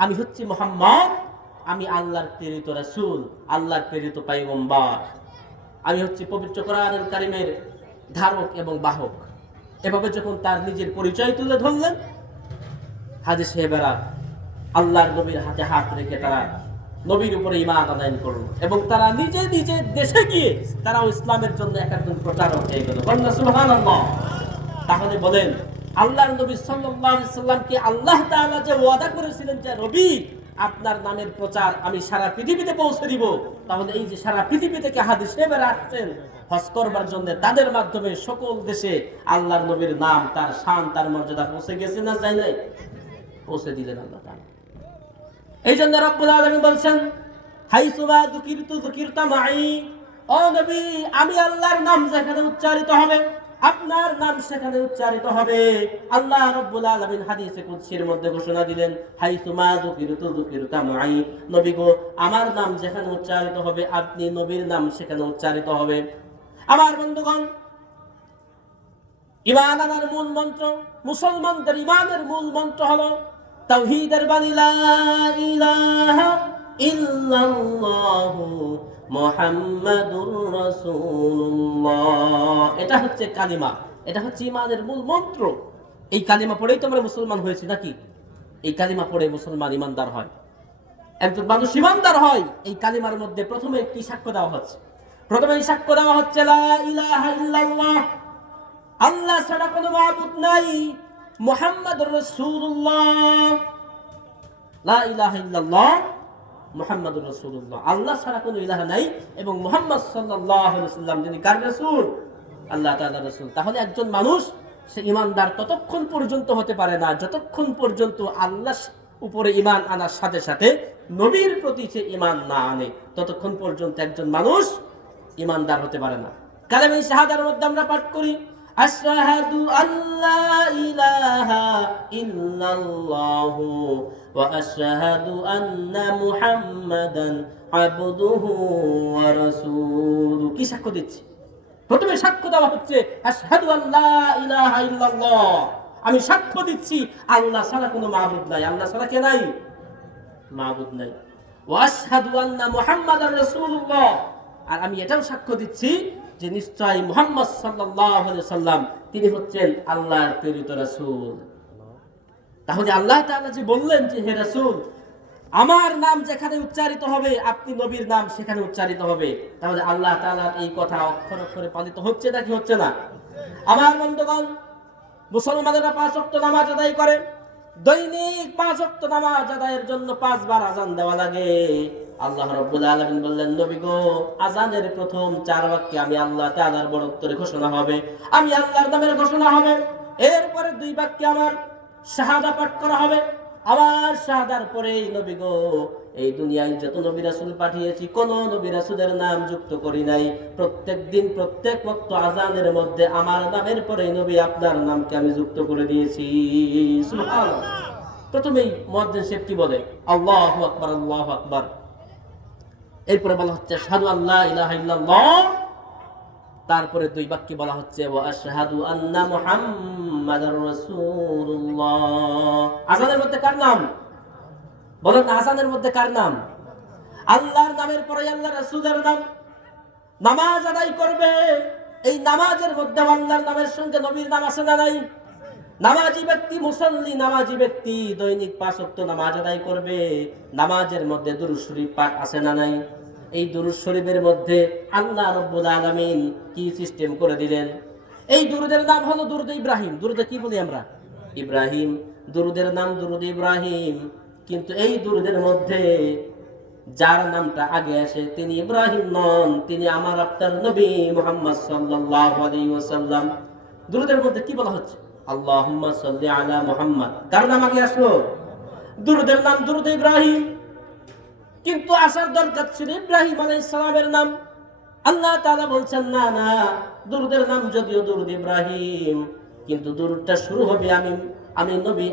আমি হচ্ছি মুহাম্মদ, আমি আল্লাহর প্রেরিত রাসূল, আল্লাহর প্রেরিত পয়গম্বর, আমি হচ্ছি পবিত্র কোরআনুল কারীমের ধারক এবং বাহক। এভাবে যখন তার নিজের পরিচয় তুলে ধরলেন, হাজী সাহেবেরা আল্লাহর নবীর হাতে হাত রেখে তারা নবীর উপরে ঈমান আনয়ন করলো এবং তারা নিজে নিজে দেশে গিয়ে তারাও ইসলামের জন্য একজন প্রচারক হয়ে গেল। সুবহানাল্লাহ। তাহলে বলেন, আল্লাহর নবী সাল্লাল্লাহু আলাইহি সাল্লামকে আল্লাহ তাআলা যে ওয়াদা করেছিলেন যে নবী আপনার নামের প্রচার আমি সারা পৃথিবীতে পৌঁছে দিব, তাহলে এই যে সারা পৃথিবী থেকে হাজী সাহেবেরা আসছেন হজ করবার জন্য, তাদের মাধ্যমে সকল দেশে আল্লাহর নবীর নাম, তার শান, তার মর্যাদা পৌঁছে গেছে না যাই নাই? পৌঁছে দিলেন আল্লাহ তাআলা। এই জন্য রব্বুল আলামিন বলছেন, হাইসুমা যুকিরতু যুকিরতা মাই, ও নবী আমি আল্লাহর নাম যেখানে উচ্চারিত হবে আপনার নাম সেখানে উচ্চারিত হবে। আল্লাহ রাব্বুল আলামিন হাদিসে কুদসির মধ্যে ঘোষণা দিলেন, হাইসুমা যুকিরতু যুকিরতা মাই, নবী গো আমার নাম যেখানে উচ্চারিত হবে আপনি নবীর নাম সেখানে উচ্চারিত হবে। আমার বন্ধুগণ, ঈমান আনার মূল মন্ত্র, মুসলমানদের ঈমানের মূল মন্ত্র হলো তাওহীদের বাণী লা ইলাহা ইল্লাল্লাহু মুহাম্মাদুর রাসূলুল্লাহ। এটা হচ্ছে কালিমা, এটা হচ্ছে ঈমানের মূল মন্ত্র। এই কালিমা পড়েই তো আমরা মুসলমান হয়েছি নাকি? এই কালিমা পড়ে মুসলমান ঈমানদার হয়। একজন মানুষ ঈমানদার হয় এই কালিমার মধ্যে প্রথমে কি সাক্ষ্য দেওয়া হচ্ছে? প্রথমে সাক্ষ্য দেওয়া হচ্ছে লা ইলাহা ইল্লাল্লাহ, আল্লাহ ছাড়া কোনো মাবুদ নাই, মুহাম্মাদুর রাসূলুল্লাহ। লা ইলাহা ইল্লাল্লাহ মুহাম্মাদুর রাসূলুল্লাহ, আল্লাহ ছাড়া কোনো ইলাহ নাই এবং মুহাম্মদ সাল্লাল্লাহু আলাইহি ওয়াসাল্লাম যিনি কার রাসূল? আল্লাহ তাআলার রাসূল। তাহলে একজন মানুষ সে ঈমানদার ততক্ষণ পর্যন্ত হতে পারে না যতক্ষণ পর্যন্ত আল্লাহর উপরে ঈমান আনার সাথে সাথে নবীর প্রতি সে ঈমান না আনে, ততক্ষণ পর্যন্ত একজন মানুষ ঈমানদার হতে পারে না। কালেমে শাহাদার মধ্যে আমরা পাঠ করি আশহাদু আল্লা ইলাহা ইল্লাল্লাহু ওয়া আশহাদু আন্না মুহাম্মাদান আবদুহু ওয়া রাসূলুহু। কি সাক্ষ্য দিচ্ছি? প্রথমে সাক্ষ্য দেওয়া হচ্ছে আশহাদু আল্লা ইলাহা ইল্লাল্লাহ, আমি সাক্ষ্য দিচ্ছি আল্লাহ ছাড়া কোনো মাবুদ নাই। আল্লাহ ছাড়া কে নাই? মাবুদ নাই। ওয়া আশহাদু আন্না মুহাম্মাদার রাসূলুল্লাহ, আর আমি এটাও সাক্ষ্য দিচ্ছি যে নিশ্চয় মুহাম্মদ সাল্লাল্লাহু আলাইহি ওয়াসাল্লাম তিনি হচ্ছেন আল্লাহর প্রেরিত রাসূল। তাহলে আল্লাহ তাআলা যে বললেন যে হে রাসূল, আমার নাম যেখানে উচ্চারিত হবে আপনি নবীর নাম সেখানে উচ্চারিত হবে, তাহলে আল্লাহ তাআলার এই কথা অক্ষর অক্ষরে পালিত হচ্ছে নাকি হচ্ছে না? আমার বন্ধুগণ, মুসলমানেরা 5 ওয়াক্ত নামাজ আদায় করে। দৈনিক 5 ওয়াক্ত নামাজ আদায়ের জন্য 5 বার আযান দেওয়া লাগে। আল্লাহ রাব্বুল আলামিন বললেন, নবী গো, আযানের প্রথম 4 বাক্যে আমি আল্লাহ তাআলার বড়ত্বের ঘোষণা হবে, আমি আল্লাহর নামের ঘোষণা হবে। এরপরে 2 বাক্যে আমার শাহাদা পাঠ করা হবে। আবার শাহাদার পরেই নবী গো, এই দুনিয়ায় যত নবী রাসূল পাঠিয়েছি কোন নবী রাসূলের নাম যুক্ত করি নাই। প্রত্যেক দিন প্রত্যেক ওয়াক্ত আযানের মধ্যে আমার নামের পরে নবী আপনার নামকে আমি যুক্ত করে দিয়েছি। সুবহানাল্লাহ। প্রথমেই মুয়াজ্জিন সাহেব কি বলে? আল্লাহু আকবার, আল্লাহু আকবার। এরপরে বলা হচ্ছে আশহাদু আল্লা ইলাহা ইল্লাল্লাহ। তারপরে 2 বাক্যে বলা হচ্ছে ওয়া আশহাদু আন্না মুহাম্মাদার রাসূলুল্লাহ। আযানের মধ্যে কার নাম? বলেন না, আযানের মধ্যে কার নাম? আল্লাহর নামের পরে আল্লাহর রাসূলের নাম। নামাজ আদায় করবে, এই নামাজের মধ্যে আল্লাহর নামের সঙ্গে নবীর নাম আছে না নাই? নামাজি ব্যক্তি, মুসল্লি নামাজি ব্যক্তি দৈনিক 5 ওয়াক্ত নামাজ আদায় করবে, নামাজের মধ্যে দুরূদ শরীফ পাঠ আছে না নাই? এই দুরূদ শরীফের মধ্যে আল্লাহ রাব্বুল আলামিন কি সিস্টেম করে দিলেন? এই দুরূদের নাম হলো দুরূদ ইব্রাহিম। দুরূদে কি বলি আমরা? ইব্রাহিম। দুরূদের নাম দুরূদ ইব্রাহিম। কিন্তু এই দুরূদের মধ্যে যার নামটা আগে আসে তিনি ইব্রাহিম নন, তিনি আমার আপনার নবী মুহাম্মদ সাল্লাল্লাহু আলাইহি ওয়াসাল্লাম। দুরূদের মধ্যে কি বলা হচ্ছে? আল্লাহুম্মা সাল্লি আলা মুহাম্মদ। কার নাম আগে আসলো? দুরূদের নাম দুরূদ ইব্রাহিম। কিন্তু আসার দরকার ছিল ইব্রাহিম আলাইহিস সালামের নাম। আল্লাহ তাআলা বলছেন না না, দুরূদের নাম যদিও দুরূদ ইব্রাহিম, কিন্তু দুরূদটা শুরু হবে আমি নবী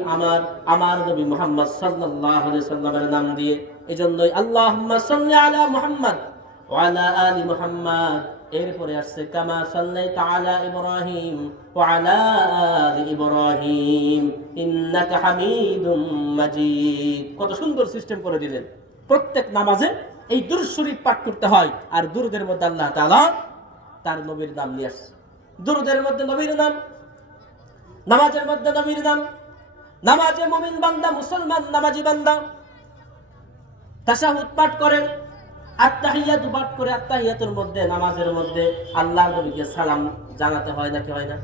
আমার নবী মুহাম্মদ সাল্লাল্লাহু আলাইহি সাল্লামের নাম দিয়ে। এজন্যই আল্লাহুম্মা সাল্লি আলা মুহাম্মদ ওয়া আলা আলি মুহাম্মদ। এরপরে আসছে কামা সাল্লাইতা আলা ইব্রাহিম ওয়া আলা আলি ইব্রাহিম ইন্নাকা হামিদুম মাজিদ। কত সুন্দর সিস্টেম করে দিলেন। প্রত্যেক নামাজে এই দুরূদ শরীফ পাঠ করতে হয়, আর দুরূদের মধ্যে আল্লাহ তাআলা তার নবীর নাম নিয়ে আসছে। দুরূদের মধ্যে নবীর নাম, নামাজের মধ্যে নবীর নাম। নামাজে মুমিন বান্দা, মুসলমান নামাজি বান্দা তাশাহুদ পাঠ করেন, আত্তাহিয়াত পাঠ করে। আত্তাহিয়াতের মধ্যে, নামাজের মধ্যে আল্লাহর নবীকে সালাম জানাতে হয় নাকি হয় না?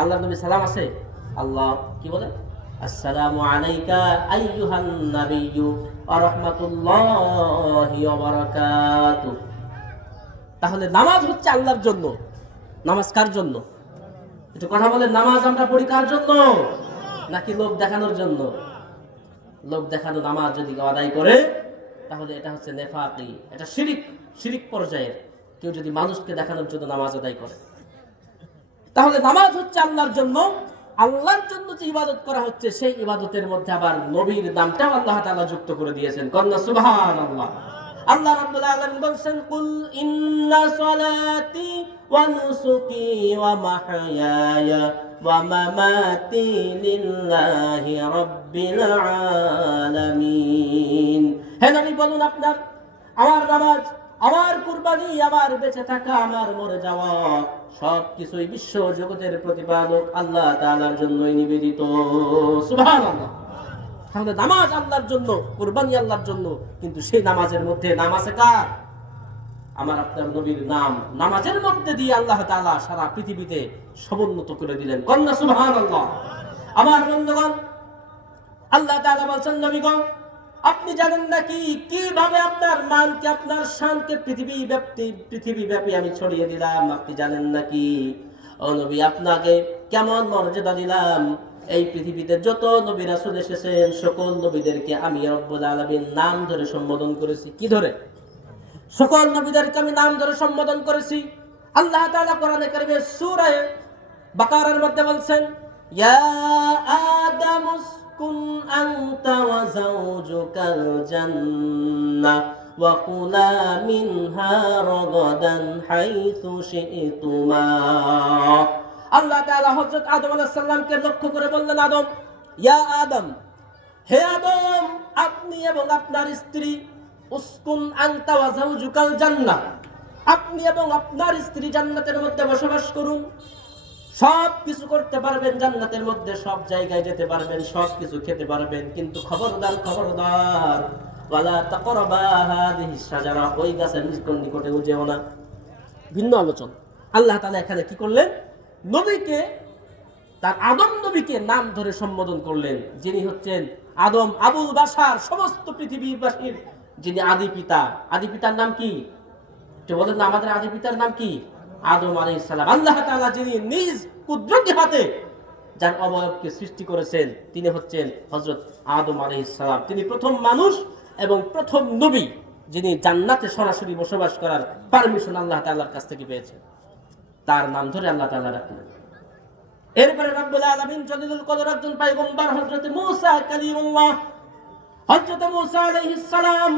আল্লাহর নবী সালাম আছে। আল্লাহ কি বলে? আসসালামু আলাইকা আইয়ুহান নাবিয়্যু ওয়া রাহমাতুল্লাহি ওয়া বারাকাতুহু। তাহলে নামাজ হচ্ছে আল্লাহর জন্য। নামাজ কার জন্য? একটু কথা বলেন। নামাজ আমরা পড়ি কার জন্য? নাকি লোক দেখানোর জন্য? লোক দেখানো নামাজ যদি আদায় করে তাহলে এটা হচ্ছে নেফাকি, এটা শিরিক পর্যায়ের। কেউ যদি মানুষকে দেখানোর জন্য নামাজ আদায় করে, তাহলে নামাজ হচ্ছে আল্লাহর জন্য। আল্লাহর জন্য যে ইবাদত করা হচ্ছে সেই ইবাদতের মধ্যে আবার নবীর নামটাও আল্লাহ তাআলা যুক্ত করে দিয়েছেন। কন্যা সুবহানাল্লাহ। আল্লাহ রাব্বুল আলামিন বলছেন কুল ইন্না সলাতি ওয়া নুসুকি ওয়া মাহইয়ায়া ওয়া মামাতি লিল্লাহি রাব্বিল আলামিন। হে নবী বলুন আপনার আমার নামাজ, আমার কুরবানি, আমার বেঁচে থাকা, আমার মরে যাওয়া সবকিছুই বিশ্ব জগতের প্রতিপালক আল্লাহ তাআলার জন্যই নিবেদিত। সুবহানাল্লাহ। তাহলে নামাজ আল্লাহর জন্য, কুরবানি আল্লাহর জন্য, কিন্তু সেই নামাজের মধ্যে নাম আছে কার? আমার আপনার নবীর নাম নামাজের মধ্যে দিয়ে আল্লাহ তাআলা সারা পৃথিবীতে সমুন্নত করে দিলেন। কন্যা সুবহানাল্লাহ। আমার বন্ধুগণ, আল্লাহ তাআলা বলছেন নবীগণ আপনি জানেন নাকি কিভাবে আপনার মানকে, আপনার শানকে পৃথিবী ব্যাপী আমি ছড়িয়ে দিলাম? আপনি জানেন নাকি ও নবী আপনাকে কেমন মর্যাদা দিলাম? এই পৃথিবীতে যত নবী রাসূল এসেছেন সকল নবীদেরকে আমি রব্বুল আলামিন নাম ধরে সম্বোধন করেছি। কি ধরে? সকল নবীদেরকে আমি নাম ধরে সম্বোধন করেছি। আল্লাহ তাআলা কোরআনে কারিমে সূরা বাকারার মধ্যে বলছেন ইয়া আদাম উসকুন আনতা ওয়া যাওজুকাল জান্নাহ ওয়া কুলা মিনহা রাগাদান হাইথু শি'তুমা। আল্লাহ তাআলা হযরত আদম আলাইহিস সালামকে লক্ষ্য করে বললেন আদম, ইয়া আদম, হে আদম, আপনি এবং আপনার স্ত্রী উসকুন আনতা ওয়া যাওজুকাল জান্নাহ, আপনি এবং আপনার স্ত্রী জান্নাতের মধ্যে বসবাস করুন। সব কিছু করতে পারবেন জান্নাতের মধ্যে, সব জায়গায় যেতে পারবেন, সব কিছু খেতে পারবেন, কিন্তু খবরদার খবরদার ওয়ালা তাকরাবা হাযিহিস শাজারা, ওই গাছের নিকটেও যেও না। ভিন্ন আলোচনা। আল্লাহ তাআলা এখানে কি করলেন? নবীকে, তার আদম নবীকে নাম ধরে সম্বোধন করলেন, যিনি হচ্ছেন আদম আবুল বাশার, সমস্ত পৃথিবীবাসীর যিনি আদি পিতা। আদি পিতার নাম কি? তো বলেন না, আমাদের আদি পিতার নাম কি? আদম আলাইহিস সালাম। আল্লাহ তাআলা যিনি নিজ কুদরতি হাতে যার অবয়বকে সৃষ্টি করেছেন তিনি হচ্ছেন হযরত আদম আলাইহিস সালাম। তিনি প্রথম মানুষ এবং প্রথম নবী যিনি জান্নাতে সরাসরি বসবাস করার পারমিশন আল্লাহ তাআলার কাছ থেকে পেয়েছেন। তার নাম ধরে আল্লাহ তাআলা রাখলেন। এরপরে রব্বুল আলামিন জলিলুল কদর একজন পয়গম্বর হযরত মূসা কালিমুল্লাহ। হযরত মূসা আলাইহিস সালাম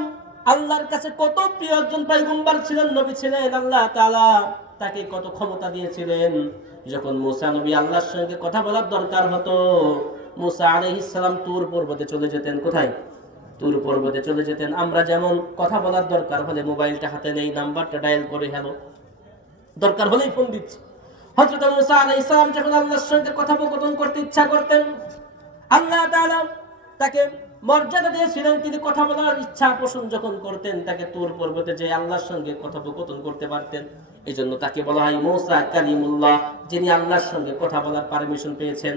আল্লাহর কাছে কত প্রিয় একজন পয়গম্বর ছিলেন, নবী ছিলেন। আল্লাহ তাআলা তাকে কত ক্ষমতা দিয়েছিলেন। যখন মূসা নবী আল্লাহর সঙ্গে কথা বলার দরকার হতো, মূসা আলাইহিস সালাম তুর পর্বতে চলে যেতেন। কোথায়? তুর পর্বতে চলে যেতেন। আমরা যেমন কথা বলার দরকার হলে মোবাইলটা হাতে নেই, নাম্বারটা ডায়াল করে হ্যালো, দরকার হলেই ফোন দিচ্ছি। হযরত মূসা আলাইহিস সালাম যখন আল্লাহর সঙ্গে কথোপকথন করতে ইচ্ছা করতেন, আল্লাহ তাআলা তাকে মর্যাদা দিয়েছিলেন। তিনি কথা বলার ইচ্ছা পোষণ যখন করতেন, তাকে তুর পর্বতে যে আল্লাহর সঙ্গে কথোপকথন করতে পারতেন। এই জন্য তাকে বলা হয় মূসা কালিমুল্লাহ, যিনি আল্লাহর সঙ্গে কথা বলার পারমিশন পেয়েছেন।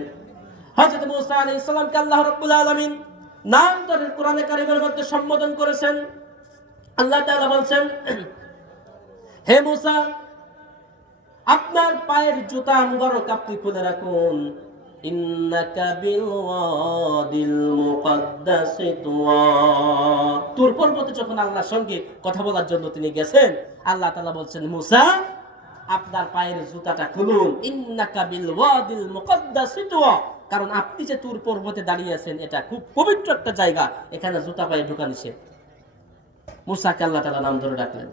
হযরত মূসা আলাইহিস সালামকে আল্লাহ রাব্বুল আলামিন নাম ধরে কোরআনে কারীমের মধ্যে সম্বোধন করেছেন। আল্লাহ তাআলা বলছেন, হে মূসা, আপনার পায়ের জুতা মুবারক আপনি খুলে রাখুন। ইন্নাকা বিল ওয়াদিল মুকদ্দাসি তুওয়া। তুর পর্বতে যখন আল্লাহর সঙ্গে কথা বলার জন্য তিনি গেছেন, আল্লাহ তাআলা বলছেন মূসা আপনার পায়ের জুতাটা খুলুন। ইন্নাকা বিল ওয়াদিল মুকদ্দাসি তুওয়া, কারণ আপনি যে তুর পর্বতে দাঁড়িয়ে আছেন এটা খুব পবিত্র একটা জায়গা, এখানে জুতা পায়ে ঢোকা নিষেধ। মূসাকে আল্লাহ তাআলা নাম ধরে ডাকলেন।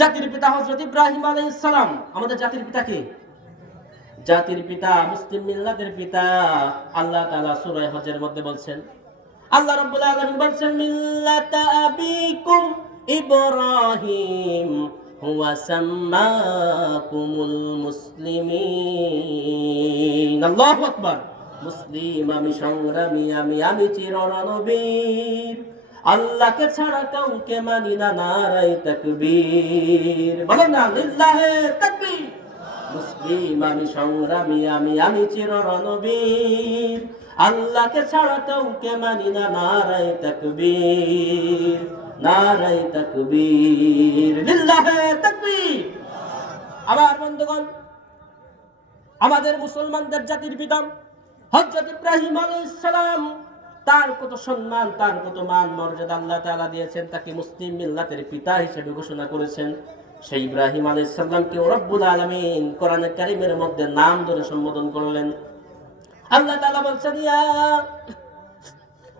জাতির পিতা হযরত ইব্রাহিম আলাইহিস সালাম, আমাদের জাতির পিতা কে? জাতির পিতা, মুসলিম মিল্লাতের পিতা। আল্লাহ তাআলা সূরা হজের মধ্যে বলছেন, আল্লাহ রাব্বুল আলামিন বলছেন মিল্লাতা আবিকুম ইব্রাহিম হুয়া সাম্মাকুমুল মুসলিমিন। আল্লাহু আকবার। মুসলিম আমি, সংগ্রামী আমি চিররণবীর, আল্লাহকে ছাড়া কাউকে মানি না, নারায়ে তাকবীর। বলেন না লিল্লাহে তাকবীর। মুসলিম আমি, সংগ্রামী আমি চিররণবীর, আল্লাহকে ছাড়া কাউকে মানি না, নারায়ে তাকবীর, নারায়ে তাকবীর, লিল্লাহে তাকবীর। আমার বন্ধুগণ, আমাদের মুসলমানদের জাতির পিতা হযরত ইব্রাহিম আলাইহিস সালাম, তার কত সম্মান, তার কত মান মর্যাদা আল্লাহ তাআলা দিয়েছেন, তাকে মুসলিম মিল্লাতের পিতা হিসেবে ঘোষণা করেছেন। সেই ইব্রাহিম আলাইহিস সালামকে রব্বুল আলামিন কোরআনে কারীমের মধ্যে নাম ধরে সম্বোধন করলেন। আল্লাহ তাআলা বলছেন ইয়া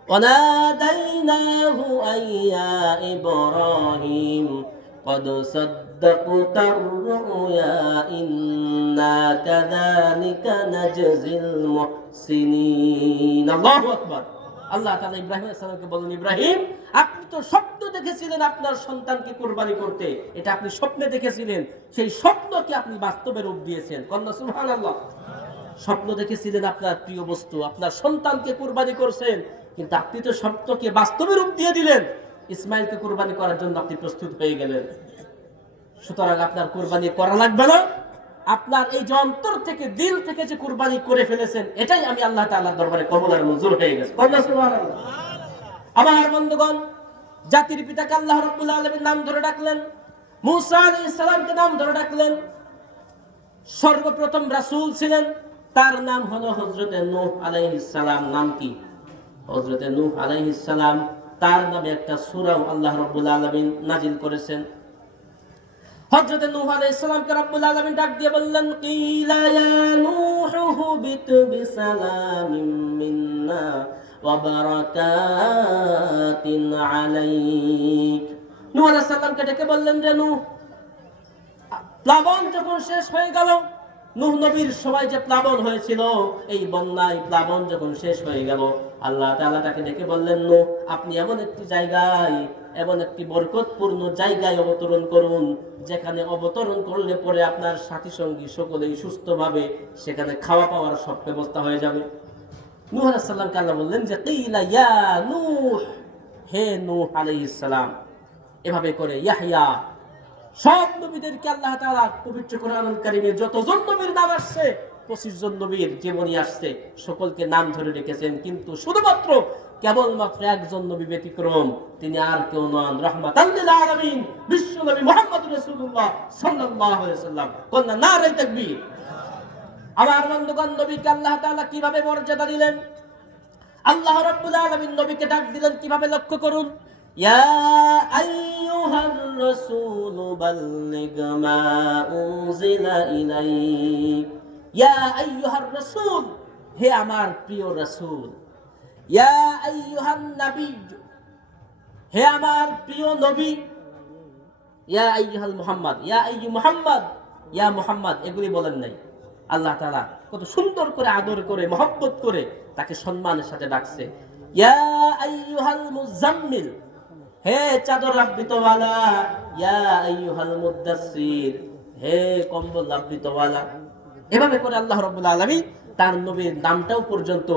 وناديناه أن يا إبراهيم قد صدقت الرؤيا إنا كذلك نجزي المحسنين الله أكبر আল্লাহ তাআলা ইব্রাহিম আলাইহিস সালামকে বলেন, ইব্রাহিম, আপনি তো স্বপ্ন দেখেছিলেন আপনার সন্তানকে কুরবানি করতে, এটা আপনি স্বপ্নে দেখেছিলেন, সেই স্বপ্নকে আপনি বাস্তবে রূপ দিয়েছেন। কন্যা সুবহানাল্লাহ। স্বপ্ন দেখেছিলেন আপনার প্রিয় বস্তু, আপনার সন্তানকে কুরবানি করছেন, কিন্তু আপনি তো স্বপ্নকে বাস্তবে রূপ দিয়ে দিলেন। ইসমাইলকে কুরবানি করার জন্য আপনি প্রস্তুত হয়ে গেলেন। সুতরাং আপনার কুরবানি করা লাগবে না। আপনার এই যে অন্তর থেকে, দিল থেকে যে কুরবানি করে ফেলেছেন, এটাই আমি আল্লাহ তাআলার দরবারে কবুল আর মঞ্জুর হয়ে গেছে। সুবহানাল্লাহ। আমার বন্ধুগণ, জাতির পিতাকে আল্লাহ রাব্বুল আলামিন নাম ধরে ডাকলেন, মুসা আলাইহিস সালামকে নাম ধরে ডাকলেন। সর্বপ্রথম রাসূল ছিলেন, তার নাম হলো হযরতে নূহ আলাইহিস সালাম। নাম কি? হযরতে নূহ আলাইহিস সালাম। তার নামে একটা সূরা আল্লাহ রাব্বুল আলামিন নাজিল করেছেন। হযরতে নূহ আলাইহিস সালামকে রাব্বুল আলামিন ডাক দিয়ে বললেন, কিলা ইয়া নূহু বিত বিসালামিন মিন্না ওয়া বারাকাতিন আলাইক। নূহ আলাইহিস সালামকে ডেকে বললেন, রে নূহ, প্লাবন যখন শেষ হয়ে গেল, নূহ নবীর সবাই যে প্লাবন হয়েছিল, এই বন্যায় প্লাবন যখন শেষ হয়ে গেল, আল্লাহ তাআলা তাকে ডেকে বললেন, নূহ, আপনি এমন একটি জায়গায়, এমন একটি বরকতপূর্ণ জায়গায় অবতরণ করুন, যেখানে অবতরণ করলে পরে আপনার সাথী সঙ্গী সকলেই সুস্থভাবে সেখানে খাওয়া পাওয়ার সব ব্যবস্থা হয়ে যাবে। নূহ আলাইহিস সালামকে আল্লাহ বললেন যে, কিলা ইয়া নূহ, হে নূহ আলাইহিস সালাম। এভাবে করে ইয়াহইয়া, সব নবীদেরকে আল্লাহ তাআলা পবিত্র কোরআনুল কারীমে যতজন নবীর নাম আসছে, 25 জন নবীর জীবনী আসছে, সকলকে নাম ধরে রেখেছেন। কিন্তু শুধুমাত্র কেবলমাত্র একজন নবী ব্যতিক্রম, তিনি আর কেউ নন, রাহমাতাল লিল আলামিন, বিশ্ব নবী মুহাম্মদ রাসূলুল্লাহ সাল্লাল্লাহু আলাইহি ওয়াসাল্লাম। কন্যা নারে তাকবীর। আমার বন্ধুগণ, নবীকে আল্লাহ তাআলা কিভাবে মর্যাদা দিলেন, আল্লাহ রাব্বুল আলামিন নবীকে ডাক দিলেন কিভাবে, লক্ষ্য করুন। ইয়া আইয়ুহার রাসূল বাল্লিগ মা উনজিলা ইলাইক। ইয়া আইয়ুহার রাসূল, হে আমার প্রিয় রাসূল। ইয়া আইয়ুহান নবী, হে আমার প্রিয় নবী। ইয়া আইয়ুহাল মুহাম্মদ, ইয়া আইয়ু মুহাম্মদ, ইয়া মুহাম্মদ, এগুলি বলেন নাই। আল্লাহ তাআলা কত সুন্দর করে আদর করে, মহব্বত করে তাকে সম্মানের সাথে ডাকছে। ইয়া আইয়ুহাল মুজাম্মিল, হে চাদর আবৃতওয়ালা। ইয়া আইয়ুহাল মুদাসসির, হে কম্বল আবৃতওয়ালা। এভাবে করে আল্লাহ রাব্বুল আলামিন তার নবীর নামটাও পর্যন্ত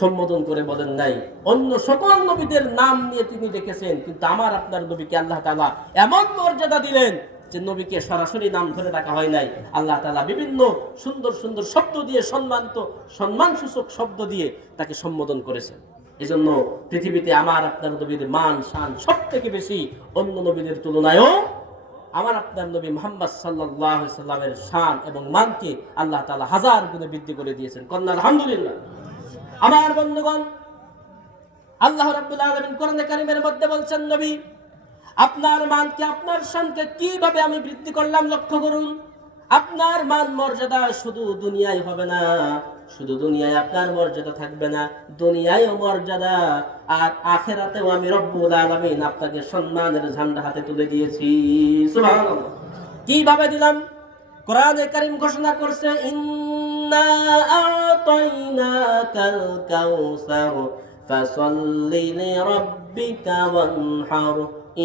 সম্বোধন করে বলেন নাই। অন্য সকল নবীদের নাম নিয়ে তিনি ডেকেছেন, কিন্তু আমার আপনার নবীকে আল্লাহ তাআলা এমন মর্যাদা দিলেন যে নবীকে সরাসরি নাম ধরে ডাকা হয় নাই। আল্লাহ তাআলা বিভিন্ন সুন্দর সুন্দর শব্দ দিয়ে, সম্মানসূচক শব্দ দিয়ে তাকে সম্বোধন করেছেন। এজন্য পৃথিবীতে আমার আপনার নবীর মান শান সব থেকে বেশি, অন্য নবীদের তুলনায়ও আমার আপনার নবী মুহাম্মদ সাল্লাল্লাহু আলাইহি সাল্লামের শান এবং মানকে আল্লাহ তাআলা হাজার গুণে বৃদ্ধি করে দিয়েছেন। কন্যা আলহামদুলিল্লাহ। আমার বন্ধুগণ, আল্লাহ রাব্বুল আলামিন কোরআনে কারীমের মধ্যে বলছেন, নবী, আপনার মানকে, আপনার শানকে কিভাবে আমি বৃদ্ধি করলাম, লক্ষ্য করুন। আপনার মান মর্যাদা শুধু দুনিয়ায় হবে না, শুধু দুনিয়ায় আপনার মর্যাদা থাকবে না, দুনিয়ায়ও মর্যাদা, আর আখিরাতেও আমি রব্বুল আলামিন আপনাকে সম্মানের ঝান্ডা হাতে তুলে দিয়েছি। সুবহানাল্লাহ। কিভাবে দিলাম? কোরআনে কারীম ঘোষণা করছে, ইন্না আ'তাইনাকাল কাউসার ফাসাল্লি লিরাব্বিকা ওয়ানহার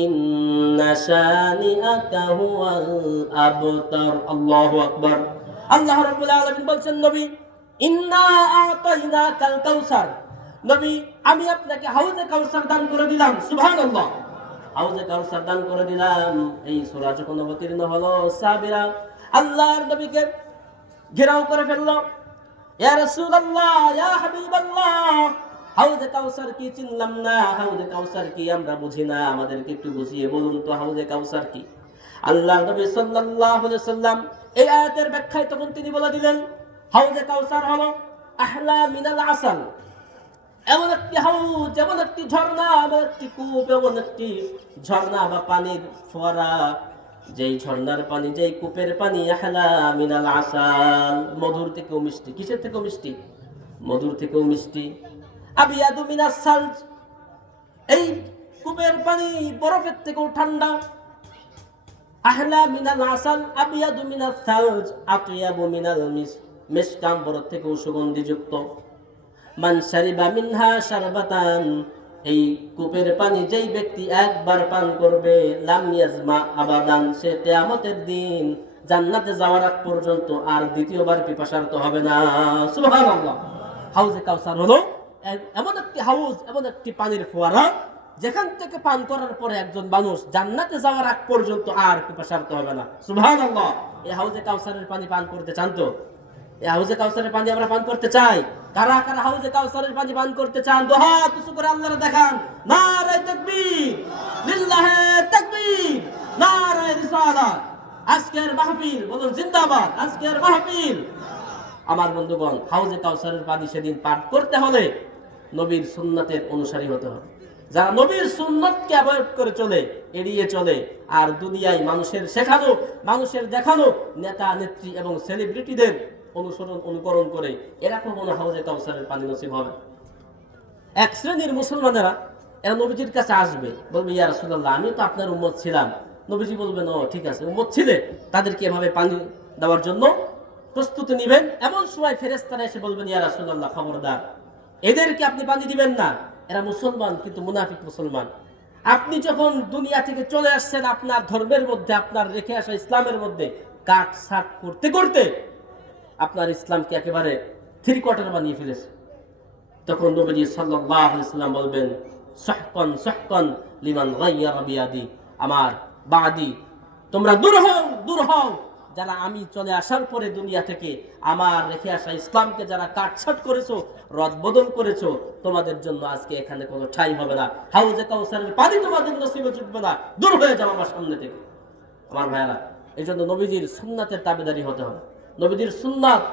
ইন্না শানিআকা হুয়াল আবতার। আল্লাহু আকবার। আল্লাহ রাব্বুল আলামিন বলছেন, নবী, ইন্না আ'তাইনাকাল কাউসার, নবী, আমি আপনাকে হাউজে কাউসার দান করে দিলাম। সুবহানাল্লাহ। হাউজে কাউসার দান করে দিলাম। এই সূরা যখন অবতীর্ণ হলো, সাহাবীরা আল্লাহর নবীকে ঘেরাও করে ফেললো। ইয়া রাসূলুল্লাহ, ইয়া হাবিবাল্লাহ, হাউজে কাউসার কি চিনলাম না, হাউজে কাউসার কি আমরা বুঝি না, আমাদেরকে একটু বুঝিয়ে বলুন তো হাউজে কাউসার কি। আল্লাহর নবী সাল্লাল্লাহু আলাইহি সাল্লাম এই আয়াতের ব্যাখ্যায় তখন তিনি বলে দিলেন, হাউজে কাউসার হলো আহলা মিনাল আসাল, এমন একটি হাউজ, এমন একটি ঝর্ণা, এমন একটি কূপ, এমন একটি ঝর্ণা বা পানির ফোয়ারা, যেই ঝর্ণার পানি, যেই কূপের পানি আহলা মিনাল আসাল, মধুর থেকেও মিষ্টি। কিসের থেকেও মিষ্টি? মধুর থেকেও মিষ্টি। আবিয়াদু মিনাস সালজ, এই কূপের পানি বরফের থেকেও ঠান্ডা। আহলা মিনাল আসাল আবিয়াদু মিনাস সালজ আতিয়াবু মিনাল মিসকাম, বরফ থেকেও সুগন্ধিযুক্ত। মান শারিবা মিনহা শারবাতান, এই কূপের পানি যেই ব্যক্তি একবার পান করবে, লাম ইয়াজমা আবাদান, সে কিয়ামতের দিন জান্নাতে যাওয়ার আগ পর্যন্ত আর দ্বিতীয়বার পিপাসার্ত হবে না। সুবহানাল্লাহ। হাউজে কাউসার হলো এমন একটি হাউজ, এমন একটি পানির ফোয়ারা, যেখান থেকে পান করার পরে একজন মানুষ জান্নাতে যাওয়ার আগ পর্যন্ত আর পিপাসার্ত হবে না। সুবহানাল্লাহ। এই হাউজে কাউসারের পানি পান করতে চান তো? এই হাউজে কাউসারের পানি আমরা পান করতে চাই? কারা কারা হাউজে কাউসারের পানি পান করতে চান? দুই হাত উঁচু করে আল্লাহরে দেখান। নারে তাকবীর, লিল্লাহে তাকবীর, নারে রিসালাত। আজকের মাহফিল বলুন জিন্দাবাদ। আজকের মাহফিল। আমার বন্ধুগণ, হাউজে কাউসারের পানি সেদিন পান করতে হলে নবীর সুন্নাতের অনুসারী হতে হবে। যারা নবীর সুন্নতকে অ্যাভয়েড করে চলে, এড়িয়ে চলে, আর দুনিয়ায় মানুষের শেখানো, মানুষের দেখানো নেতা নেত্রী এবং সেলিব্রিটিদের অনুসরণ অনুকরণ করে, এরা কখনো হাউজে কাউসারের পানি নসিব হবে। এক শ্রেণীর মুসলমানেরা এরা নবীজির কাছে আসবে, বলবে ইয়া রাসূলুল্লাহ, আমি তো আপনার উম্মত ছিলাম। নবীজি বলবেন, ও ঠিক আছে, উম্মত ছিলে, তাদেরকে এভাবে পানি দেওয়ার জন্য প্রস্তুতি নেবেন। এমন সময় ফেরেশতারা এসে বলবেন, ইয়া রাসূলুল্লাহ, খবরদার, এদেরকে আপনি পানি দিবেন না, এরা মুসলমান কিন্তু মুনাফিক মুসলমান। আপনি যখন দুনিয়া থেকে চলে আসছেন, আপনার ধর্মের মধ্যে, আপনার রেখে আসা ইসলামের মধ্যে কাট সাট করতে করতে আপনার ইসলামকে একেবারে 3/4 বানিয়ে ফেলেছে। তখন নবী সাল্লাল্লাহু আলাইহি ওয়াসাল্লাম বলবেন, সাহকান সাহকান লিমান গায়্যারা বিয়াদি, আমার বাদি, তোমরা দূর হও, দূর হও, যারা আমি চলে আসার পরে দুনিয়া থেকে আমার রেখে আসা ইসলামকে যারা কাটছাট করেছো, রদ বদল করেছো, তোমাদের জন্য আজকে এখানে কোনো ঠাঁই হবে না। হাউজে কাউসারের পানি তোমাদের নসিবে জুটবে না, দূর হয়ে যাও আমার সামনে থেকে। আমার ভাইরা, এই জন্য নবীজির সুন্নাতের তাবেদারি হতে হবে। নবীজির সুন্নাত,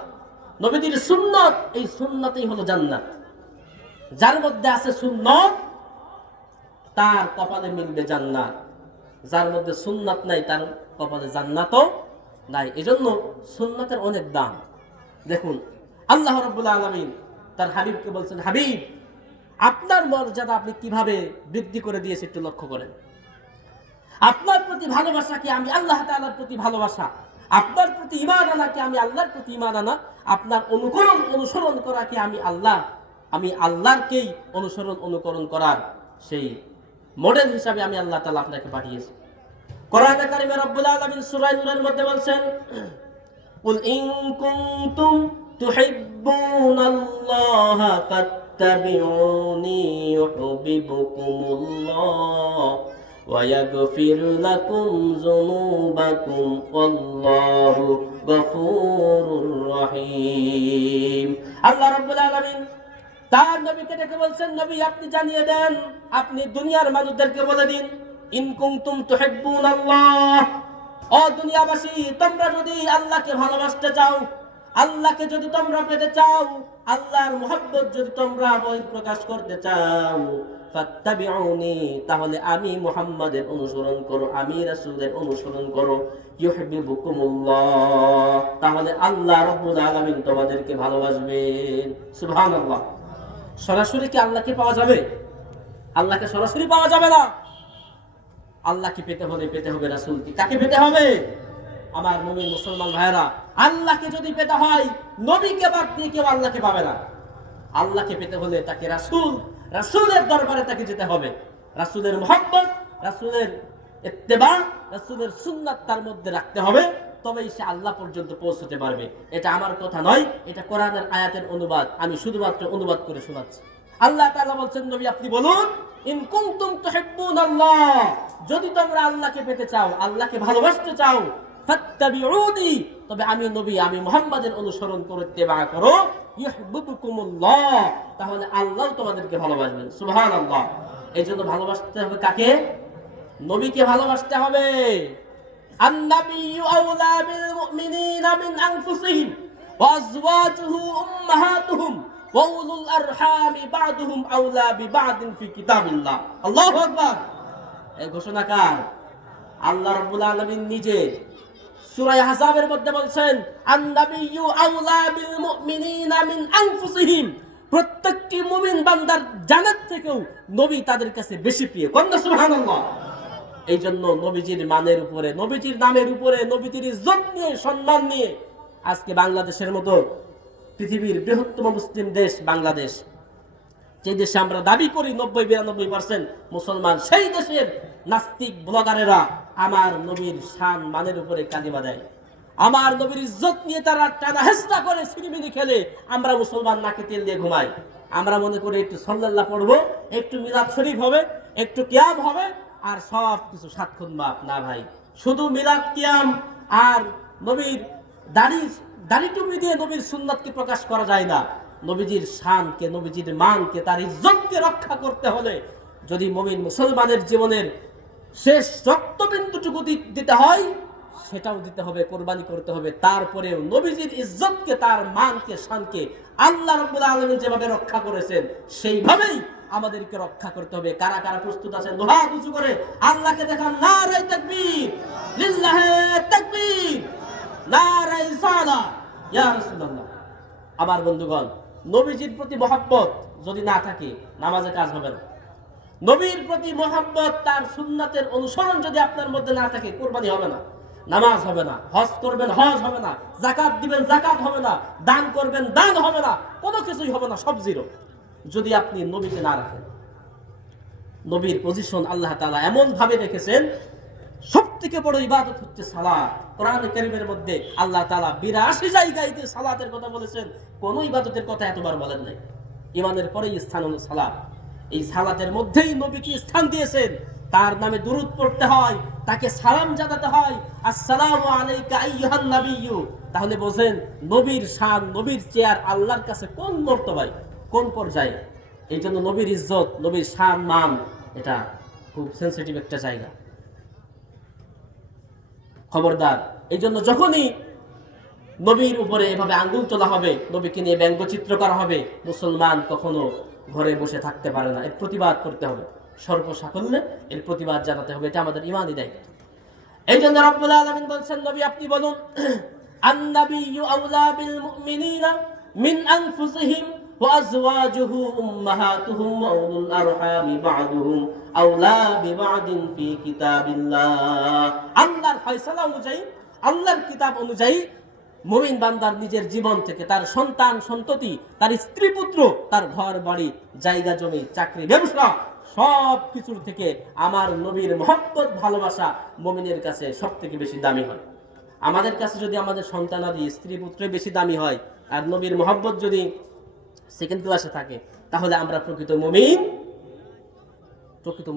নবীজির সুন্নাত, এই সুন্নাতই হলো জান্নাত। যার মধ্যে আছে সুন্নাত, তার কপালে মিলবে জান্নাত। যার মধ্যে সুন্নাত নাই, তার কপালে জান্নাতও নাই। এজন্য সুন্নাতের অনেক দাম। দেখুন, আল্লাহ রাব্বুল আলামিন তার হাবিবকে বলছেন, হাবিব, আপনার মর্যাদা আপনি কিভাবে বৃদ্ধি করে দিয়েছে একটু লক্ষ্য করেন। আপনার প্রতি ভালোবাসা কি আমি আল্লাহ তাআলার প্রতি ভালোবাসা, আপনার প্রতি ঈমান আনা কি আমি আল্লাহর প্রতি ঈমান আনা, আপনার অনুসরণ করা কি আমি আল্লাহরকেই অনুকরণ করার সেই মডেল হিসাবে আমি আল্লাহ তাআলা আপনাকে পাঠিয়েছি। কোরআনে কারিমে রব্বুল আলামিন সূরা নূরের মধ্যে বলছেন, কুল ইন কুনতুম তুহিব্বুনাল্লাহা ফাত্তাবিউনি ইউহিব্বুকুমুল্লাহ ওয়া ইয়াগফির লাকুম যুনুবাকুম ওয়াল্লাহু গফুরুর রহিম। আল্লাহ রাব্বুল আলামিন তার নবীকে ডেকে বলছেন, নবী আপনি জানিয়ে দেন, আপনি দুনিয়ার মানুষদেরকে বলে দিন, ইন কুনতুম তুহিব্বুনাল্লাহ, ও দুনিয়াবাসী, তোমরা যদি আল্লাহকে ভালোবাসতে চাও, আল্লাহকে যদি তোমরা পেতে চাও, আল্লাহর মুহাব্বত যদি তোমরা প্রকাশ করতে চাও, ফাত্তাবিউনি, তাহলে আমি মুহাম্মাদের অনুসরণ করো, আমি রাসূলের অনুসরণ করো, ইউহিব্বুকুমুল্লাহ, তাহলে আল্লাহ রাব্বুল আলামিন তোমাদেরকে ভালোবাসবেন। সুবহানাল্লাহ। সরাসরি কি আল্লাহকে পাওয়া যাবে? আল্লাহকে সরাসরি পাওয়া যাবে না। আল্লাহকে পেতে হবে রাসূলকে। কাকে পেতে হবে? আমার মুমিন মুসলমান ভাইরা, আল্লাহকে যদি পেতে হয়, নবীকে বাদ দিয়ে কেউ আল্লাহকে পাবে না। আল্লাহকে পেতে হলে তাকে রাসূলের দরবারে তাকে যেতে হবে। রাসূলের মুহাব্বত, রাসূলের ইত্তেবা, রাসূলের সুন্নাত তার মধ্যে রাখতে হবে, তবেই সে আল্লাহ পর্যন্ত পৌঁছতে পারবে। এটা আমার কথা নয়, এটা কোরআনের আয়াতের অনুবাদ, আমি শুধুমাত্র অনুবাদ করে শোনাচ্ছি। আল্লাহ তাআলা বলছেন, নবী আপনি বলুন, ইন কুনতুম তুহিব্বুনাল্লাহ, যদি তোমরা আল্লাহকে পেতে চাও, আল্লাহকে ভালোবাসতে চাও, ফাত্তাবিউনি, তবে আমি নবী, আমি মুহাম্মাদের অনুসরণ করো, ইত্তেবা করো, ইউহিব্বুকুমুল্লাহ, তাহলে আল্লাহ তোমাদেরকে ভালোবাসবেন। সুবহানাল্লাহ। এইজন্য ভালোবাসতে হবে কাকে? নবীকে ভালোবাসতে হবে। আন-নাবিয়্যু আওলা বিল মুমিনিনা মিন আনফুসিহিম ওয়া আযওয়াজুহু উম্মাহাতুহুম ওয়া উলুল আরহামি বা'দুহুম আওলা বিবা'দিন ফি কিতাবিল্লাহ। আল্লাহু আকবার। এই ঘোষণা কার? আল্লাহ রাব্বুল আলামিন নিজে সূরা আহজাবের মধ্যে বলছেন, আন-নাবিয়্যু আওলা বিল মুমিনিনা মিন আনফুসিহিম প্রত্যেকটি মুমিন বান্দার জানের থেকেও নবী তাদের কাছে বেশি প্রিয়। কন্যা সুবহানাল্লাহ। এই জন্য নবীজির মানের উপরে, নবীজির নামের উপরে, নবীজির ইজ্জত নিয়ে, সম্মান নিয়ে আজকে বাংলাদেশের মতো পৃথিবীর বৃহত্তম মুসলিম দেশ বাংলাদেশ, যে দেশে আমরা দাবি করি 90-92% মুসলমান, সেই দেশের নাস্তিক ব্লগারেরা আমার নবীর শান মানের উপরে কালিমা দেয়, আমার নবীর ইজ্জত নিয়ে তারা টানা হেস্তা করে, সিনেমিনি খেলে। আমরা মুসলমান নাকে তেল দিয়ে ঘুমাই। আমরা মনে করি একটু সাল্লাল্লাহ পড়বো, একটু মিলাদ শরীফ হবে, একটু কিয়াম হবে, আর সব কিছু সাতক্ষণ মাপ। না ভাই, শুধু মিলাদ কিয়াম আর নবীর দাড়ি টুপি দিয়ে নবীর সুন্নাতকে প্রকাশ করা যায় না। নবীজির শানকে, নবীজির মানকে, তার ইজ্জতকে রক্ষা করতে হলে যদি মুমিন মুসলমানের জীবনের শেষ রক্তবিন্দুটুকু দিতে হয়, সেটাও দিতে হবে, কোরবানি করতে হবে। তারপরেও নবীজির ইজ্জতকে, তার মানকে, শানকে আল্লাহ রাব্বুল আলামিন যেভাবে রক্ষা করেছেন সেইভাবেই আমাদেরকে রক্ষা করতে হবে। কারা কারা প্রস্তুত আছেন? দুহাত উঁচু করে আল্লাহকে দেখান। নারে তাকবীর, লিল্লাহি তাকবীর, নারে রিসালাহ, ইয়া রাসূলুল্লাহ। আমার বন্ধুগণ, নবীজির প্রতি মহব্বত যদি না থাকে, নামাজে কাজ হবে না। নবীর প্রতি মহব্বত, তার সুন্নাতের অনুসরণ যদি আপনার মধ্যে না থাকে, কুরবানি হবে না, নামাজ হবে না, হজ করবেন, হজ হবে না, যাকাত দিবেন, যাকাত হবে না, দান করবেন, দান হবে না, কোনো কিছুই হবে না, সব জিরো যদি আপনি নবীকে না রাখেন। নবীর পজিশন আল্লাহ তাআলা এমন ভাবে রেখেছেন, সবথেকে বড় ইবাদত হচ্ছে সালাত। কোরআন কারীমের মধ্যে আল্লাহ তাআলা 82 জায়গায় সালাতের কথা বলেছেন, কোন ইবাদতের কথা এতবার বলেন নাই। ঈমানের পরেই স্থান হলো সালাত। এই সালাতের মধ্যেই নবীকে স্থান দিয়েছেন। তার নামে দুরূদ পড়তে হয়, তাকে সালাম জানাতে হয়, আসসালামু আলাইকা আইয়ুহান নাবিয়্যু। তাহলে বোঝেন নবীর শান, নবীর চেয়ার আল্লাহর কাছে কোন মর্তবায়, কোন পর্যায়ে। এই জন্য নবীর ইজ্জত, নবীর শান মান, এটা খুব সেনসিটিভ একটা জায়গা। খবরদার। এই জন্য যখনই নবীর উপরে এভাবে আঙ্গুল তোলা হবে, নবীকে নিয়ে ব্যঙ্গচিত্র করা হবে, মুসলমান কখনো ঘরে বসে থাকতে পারে না, এর প্রতিবাদ করতে হবে, সর্বসাকল্যে এর প্রতিবাদ জানাতে হবে। এটা আমাদের ইমানি দায়িত্ব। এই জন্য রব্বুল আলামিন বলছেন, নবী আপনি বলুন, আন-নাবিয়্যু আওলা বিল মুমিনিনা মিন আনফুসিহিম ওয়া আজওয়াজুহু উম্মাহাতুহুম ওয়া উলুল আরহামি বা'দুহুম আওলা বিবা'দিন ফি কিতাবিল্লাহ। আল্লাহর ফয়সালা অনুযায়ী, আল্লাহর কিতাব অনুযায়ী মুমিন বান্দার নিজের জীবন থেকে, তার সন্তান সন্ততি, তার স্ত্রী পুত্র, তার ঘর বাড়ি, জায়গা জমি, চাকরি, ব্যবসা, সব কিছুর থেকে আমার নবীর মহব্বত, ভালোবাসা মুমিনের কাছে সবথেকে বেশি দামি হয়। আমাদের কাছে যদি আমাদের সন্তানাদি, স্ত্রী পুত্র বেশি দামি হয়, আর নবীর মহব্বত যদি সেকেন্ড ক্লাসে থাকে, তাহলে আমরা প্রকৃত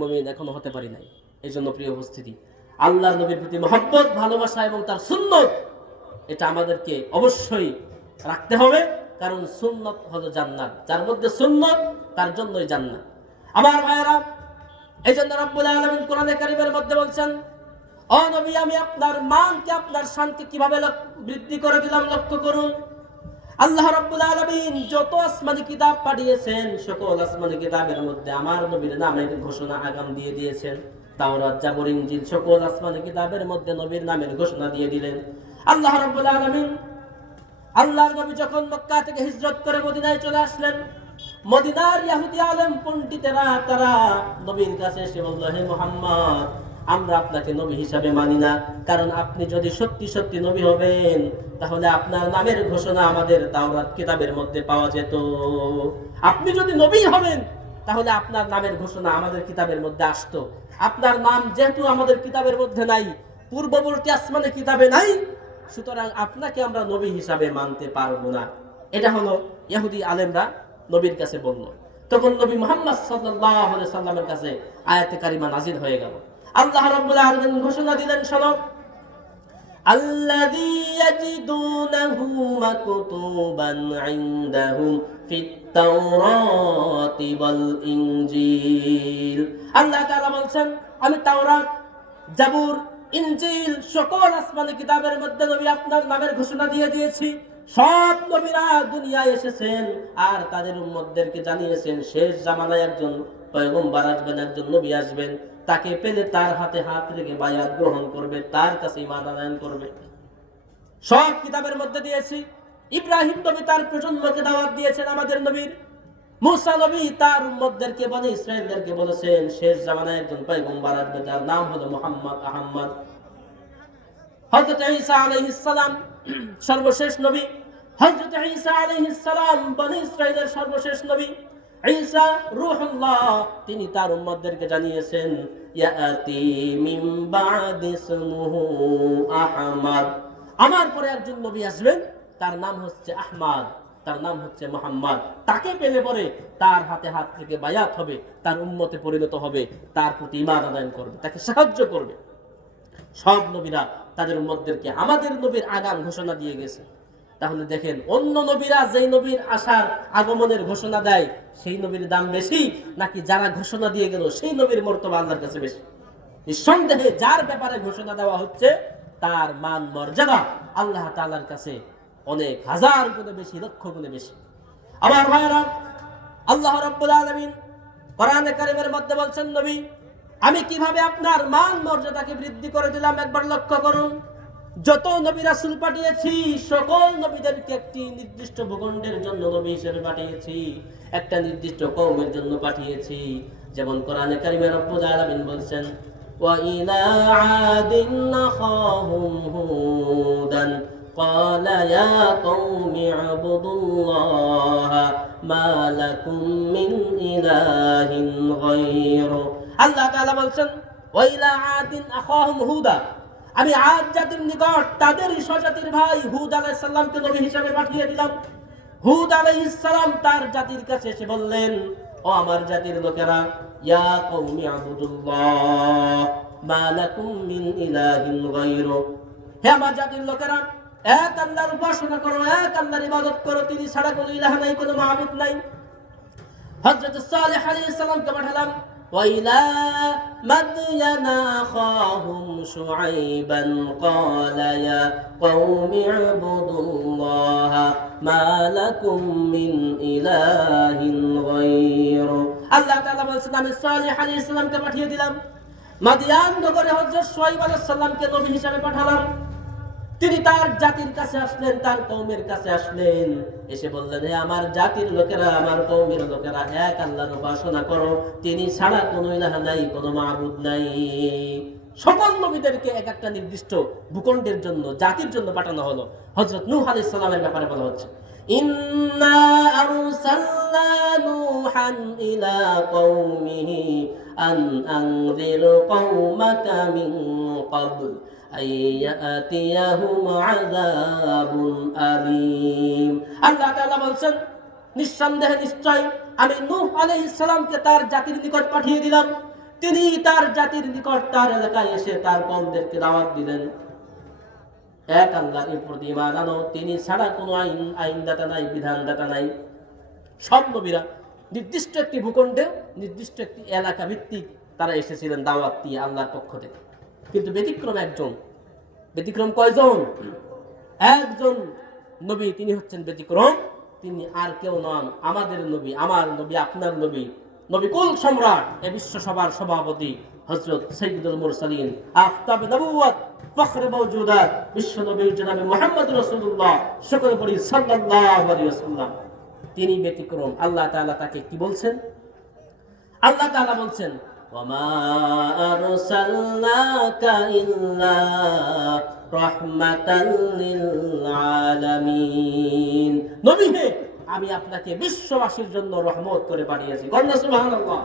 মুমিন এখনো হতে পারি নাই। এই জন্য প্রিয় উপস্থিতি, আল্লাহর নবীর প্রতি মহব্বত, ভালোবাসা এবং তার সুন্নত, এটা আমাদেরকে অবশ্যই রাখতে হবে। কারণ সুন্নত হলো জান্নাত, যার মধ্যে সুন্নত তার জন্যই জান্নাত। আমার ভাইয়েরা, এই জন্য রব্বুল আলামিন কোরআনে কারীমের মধ্যে বলছেন, ও নবী, আমি আপনার মানকে, আপনার শানকে কিভাবে বৃদ্ধি করে দিলাম লক্ষ্য করুন। আল্লাহ রাব্বুল আলামিন যত আসমানি কিতাব পাঠিয়েছেন, সকল আসমানি কিতাবের মধ্যে আমার নবীর নামের ঘোষণা আগাম দিয়ে দিয়েছেন। তাওরাত, জাবুর, ইনজিল, সকল আসমানি কিতাবের মধ্যে নবীর নামের ঘোষণা দিয়ে দিলেন। আল্লাহ রাব্বুল আলামিন, আল্লাহর নবী যখন মক্কা থেকে হিজরত করে মদিনায় চলে আসলেন, মদিনার ইহুদি আলেম পণ্ডিতেরা তারা নবীর কাছে এসে বলল, হে মুহাম্মদ, আমরা আপনাকে নবী হিসাবে মানি না, কারণ আপনি যদি সত্যি সত্যি নবী হবেন, তাহলে আপনার নামের ঘোষণা আমাদের তাওরাত কিতাবের মধ্যে পাওয়া যেত। আপনি যদি নবী হবেন, তাহলে আপনার নামের ঘোষণা আমাদের কিতাবের মধ্যে আসতো। আপনার নাম যেহেতু আমাদের কিতাবের মধ্যে নাই, পূর্ববর্তী আসমানে কিতাবে নাই, সুতরাং আপনাকে আমরা নবী হিসাবে মানতে পারবো না। এটা হলো ইহুদি আলেমরা নবীর কাছে বলল। তখন নবী মুহাম্মদ সাল্লাল্লাহু আলাইহি সাল্লামের কাছে আয়াতে কারিমা নাযিল হয়ে গেল। আল্লাহ রাব্বুল আলামিন ঘোষণা দিলেন, শোনো, আল্লাযী ইয়াজিদুনাহু মাকতুবান ইনদাহুম ফিত তাওরাতি ওয়াল ইনজিল। আল্লাহ তাআলা বলছেন, আমি তাওরাত, জাবুর, ইনজিল, সকল আসমানি কিতাবের মধ্যে নবী আপনার নামের ঘোষণা দিয়ে দিয়েছি। সব নবীরা দুনিয়ায় এসেছেন আর তাদের উম্মতদেরকে জানিয়েছেন শেষ জামানায় একজন পয়গম্বর আসবেন, একজন নবী আসবেন, তাকে পেলে তার হাতে হাত রেখে বায়াত গ্রহণ করবে, তার কাছে ঈমান আনয়ন করবে। সব কিতাবের মধ্যে দিয়েছি। ইব্রাহিম নবী তার প্রজন্মকে দাওয়াত দিয়েছেন আমাদের নবীর মুসা নবী তার উম্মতদেরকে বলে, ইসরায়েলদেরকে বলেছেন শেষ জামানায় একজন পয়গম্বর আসবে, তার নাম হলো মুহাম্মদ আহমদ। হযরত ঈসা আলাইহিস সালাম সর্বশেষ নবী। হযরত ঈসা আলাইহিস সালাম বনি ইসরাইলের সর্বশেষ নবী। ঈসা রূহুল্লাহ, তিনি তার উম্মতদেরকে জানিয়েছেন ইয়াতি মিন বাদি ইসমুহু আহমদ, আমার পরে একজন নবী আসবেন, তার নাম হচ্ছে আহমদ, তার নাম হচ্ছে মুহাম্মদ। তাকে পেলে পরে তার হাতে হাত থেকে বায়াত হবে, তার উম্মতে পরিণত হবে, তার প্রতি ঈমান আনয়ন করবে, তাকে সাহায্য করবে। সব নবীরা তাদের উম্মতদেরকে আমাদের নবীর আগাম ঘোষণা দিয়ে গেছে। তাহলে দেখেন, অন্য নবীরা যেই নবীর আসার আগমনের ঘোষণা দেয় সেই নবীর দাম বেশি, নাকি যারা ঘোষণা দিয়ে গেল সেই নবীর মর্তবা আল্লাহর কাছে বেশি? নিঃসন্দেহে যার ব্যাপারে ঘোষণা দেওয়া হচ্ছে তার মান মর্যাদা আল্লাহ তাআলার কাছে অনেক হাজার গুণে বেশি, লক্ষ গুণে বেশি। আমার ভাইরা, আল্লাহ রাব্বুল আলামিন কোরআনে কারীমের মধ্যে বলছেন, নবী আমি কিভাবে আপনার মান মর্যাদাকে বৃদ্ধি করে দিলাম একবার লক্ষ্য করুন। যত নবী রাসূল পাঠিয়েছি সকল নবীদেরকে একটি নির্দিষ্ট ভূখণ্ডের জন্য নবী হিসেবে পাঠিয়েছি, একটা নির্দিষ্ট কওমের জন্য পাঠিয়েছি। যেমন কোরআনে কারীমে রব্বুল আলামিন বলছেন, ওয়া ইলা আদিন আখাহুম হুদান ক্বালা ইয়া কওমি ইবুদুল্লাহ মা লাকুম মিন ইলাহিন গায়রু। আল্লাহ তাআলা বলছেন, ওয়া ইলা আদিন আখাহুম হুদা, আমি আদ জাতির নিকট তাদের স্বজাতির ভাই হুদ আলাইহিস সালামকে নবী হিসেবে পাঠিয়ে দিলাম। হুদ আলাইহিস সালাম তার জাতির কাছে এসে বললেন, ও আমার জাতির লোকেরা, ইয়া কওমি আবুদুল্লাহ মা লাকুম মিন ইলাহিন গায়রু, হে আমার জাতির লোকেরা, এক আল্লাহর উপাসনা করো, এক আল্লাহর ইবাদত করো, তিনি ছাড়া কোনো ইলাহ নাই, কোনো মাবুদ নাই। হযরত সালেহ আলাইহিস সালামকে পাঠালাম, وإلى مدين أخاهم شعيبا قال يا قوم اعبدوا الله ما لكم من إله غيره। আল্লাহ তাআলা বলেছেন, আমি সালেহ আলাইহিস সালামকে পাঠিয়ে দিলাম মাদিয়ান নগরে, হযরত শুআয়ব আলাইহিস সালামকে নবী হিসেবে পাঠালাম। তিনি তার জাতির কাছে আসলেন, তার কওমের কাছে আসলেন, এসে বললেন, হে আমার জাতির লোকেরা, আমার কওমের লোকেরা, এক আল্লাহর উপাসনা করো, তিনি ছাড়া কোনো ইলাহ নাই, কোনো মাবুদ নাই। সকল নবীদেরকে এক একটা নির্দিষ্ট ভূখণ্ডের জন্য, জাতির জন্য পাঠানো হলো। হযরত নূহ আলাইহিস সালামের ব্যাপারে বলা হচ্ছে, ইন্না আরসালনা নূহান ইলা কওমিহি আন আনজির কওমাকা মিন ক্বাবল আইয়াতিয়াহুম আযাবুন আলীম। আল্লাহ তাআলা বলছেন, নিঃসন্দেহে নিশ্চয় আমি নূহ আলাইহিস সালামকে তার জাতির নিকট পাঠিয়ে দিলাম। তিনি তার জাতির নিকট, তার এলাকায় এসে তার কওমদেরকে দাওয়াত দিলেন, এক আল্লাহর প্রতি ঈমান আনো, তিনি ছাড়া কোনো আইনদাতা নাই, বিধানদাতা নাই। সব নবীরা নির্দিষ্ট একটি ভূখণ্ডে, নির্দিষ্ট একটি এলাকা ভিত্তিক তারা এসেছিলেন দাওয়াত দিয়ে আল্লাহর পক্ষ থেকে। কিন্তু ব্যতিক্রম একজন। ব্যতিক্রম কয়জন? একজন নবী, তিনি হচ্ছেন ব্যতিক্রম। তিনি আর কেউ নন, আমাদের নবী, আমার নবী, আপনার নবী, নবী কুল সম্রাট, এ বিশ্ব সভার সভাপতি হযরত সাইয়্যিদুল মুরসালিন, আফতাবে নবুওয়াত, ফখরে মওজুদাত, বিশ্ব নবী জনাব মুহাম্মদ রাসূলুল্লাহ, সকলে পড়ি সাল্লাল্লাহু আলাইহি ওয়াসাল্লাম। তিনি ব্যতিক্রম। আল্লাহ তাআলা তাকে কি বলছেন? আল্লাহ তাআলা বলছেন, ওয়ামা আরসালনাকা ইল্লা রাহমাতাল লিল আলামিন। নবী হে, আমি আপনাকে বিশ্ববাসীর জন্য রহমত করে পাঠিয়েছি। কন্যা সুবহানাল্লাহ।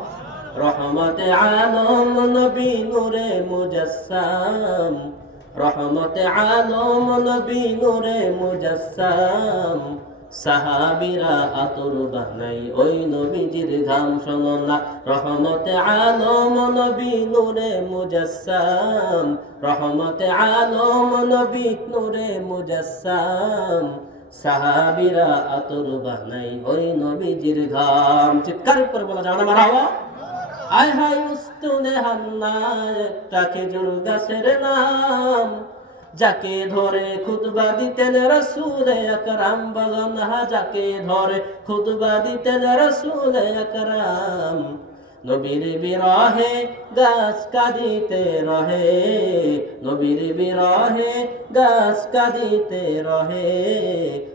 রহমতে আলম নবী নূরে মুজাসসাম, রহমতে আলম নবী নূরে মুজাসসাম, সাহাবীরা আতর বানাই ওই নবীজির ঘাম শোনো না। রহমতে আলম নবী নূরে মুজাসসাম, রহমতে আলম নবী নূরে মুজাসসাম, সাহাবীরা আতর বানাই ওই নবীজির ঘাম। চিৎকার করে বলা যাবে না মারহাবা? আয় হায় উস্তুনে হান্না, একটা খেজুর গাছের নাম, যাকে ধরে খুতবা দিতেন রাসূল আকরাম। বলুন হা, যাকে ধরে খুতবা দিতেন রাসূল আকরাম। নবীর বিরহে গাছ কাঁদিতে রহে, নবীর বিরহে গাছ কাঁদিতে রহে,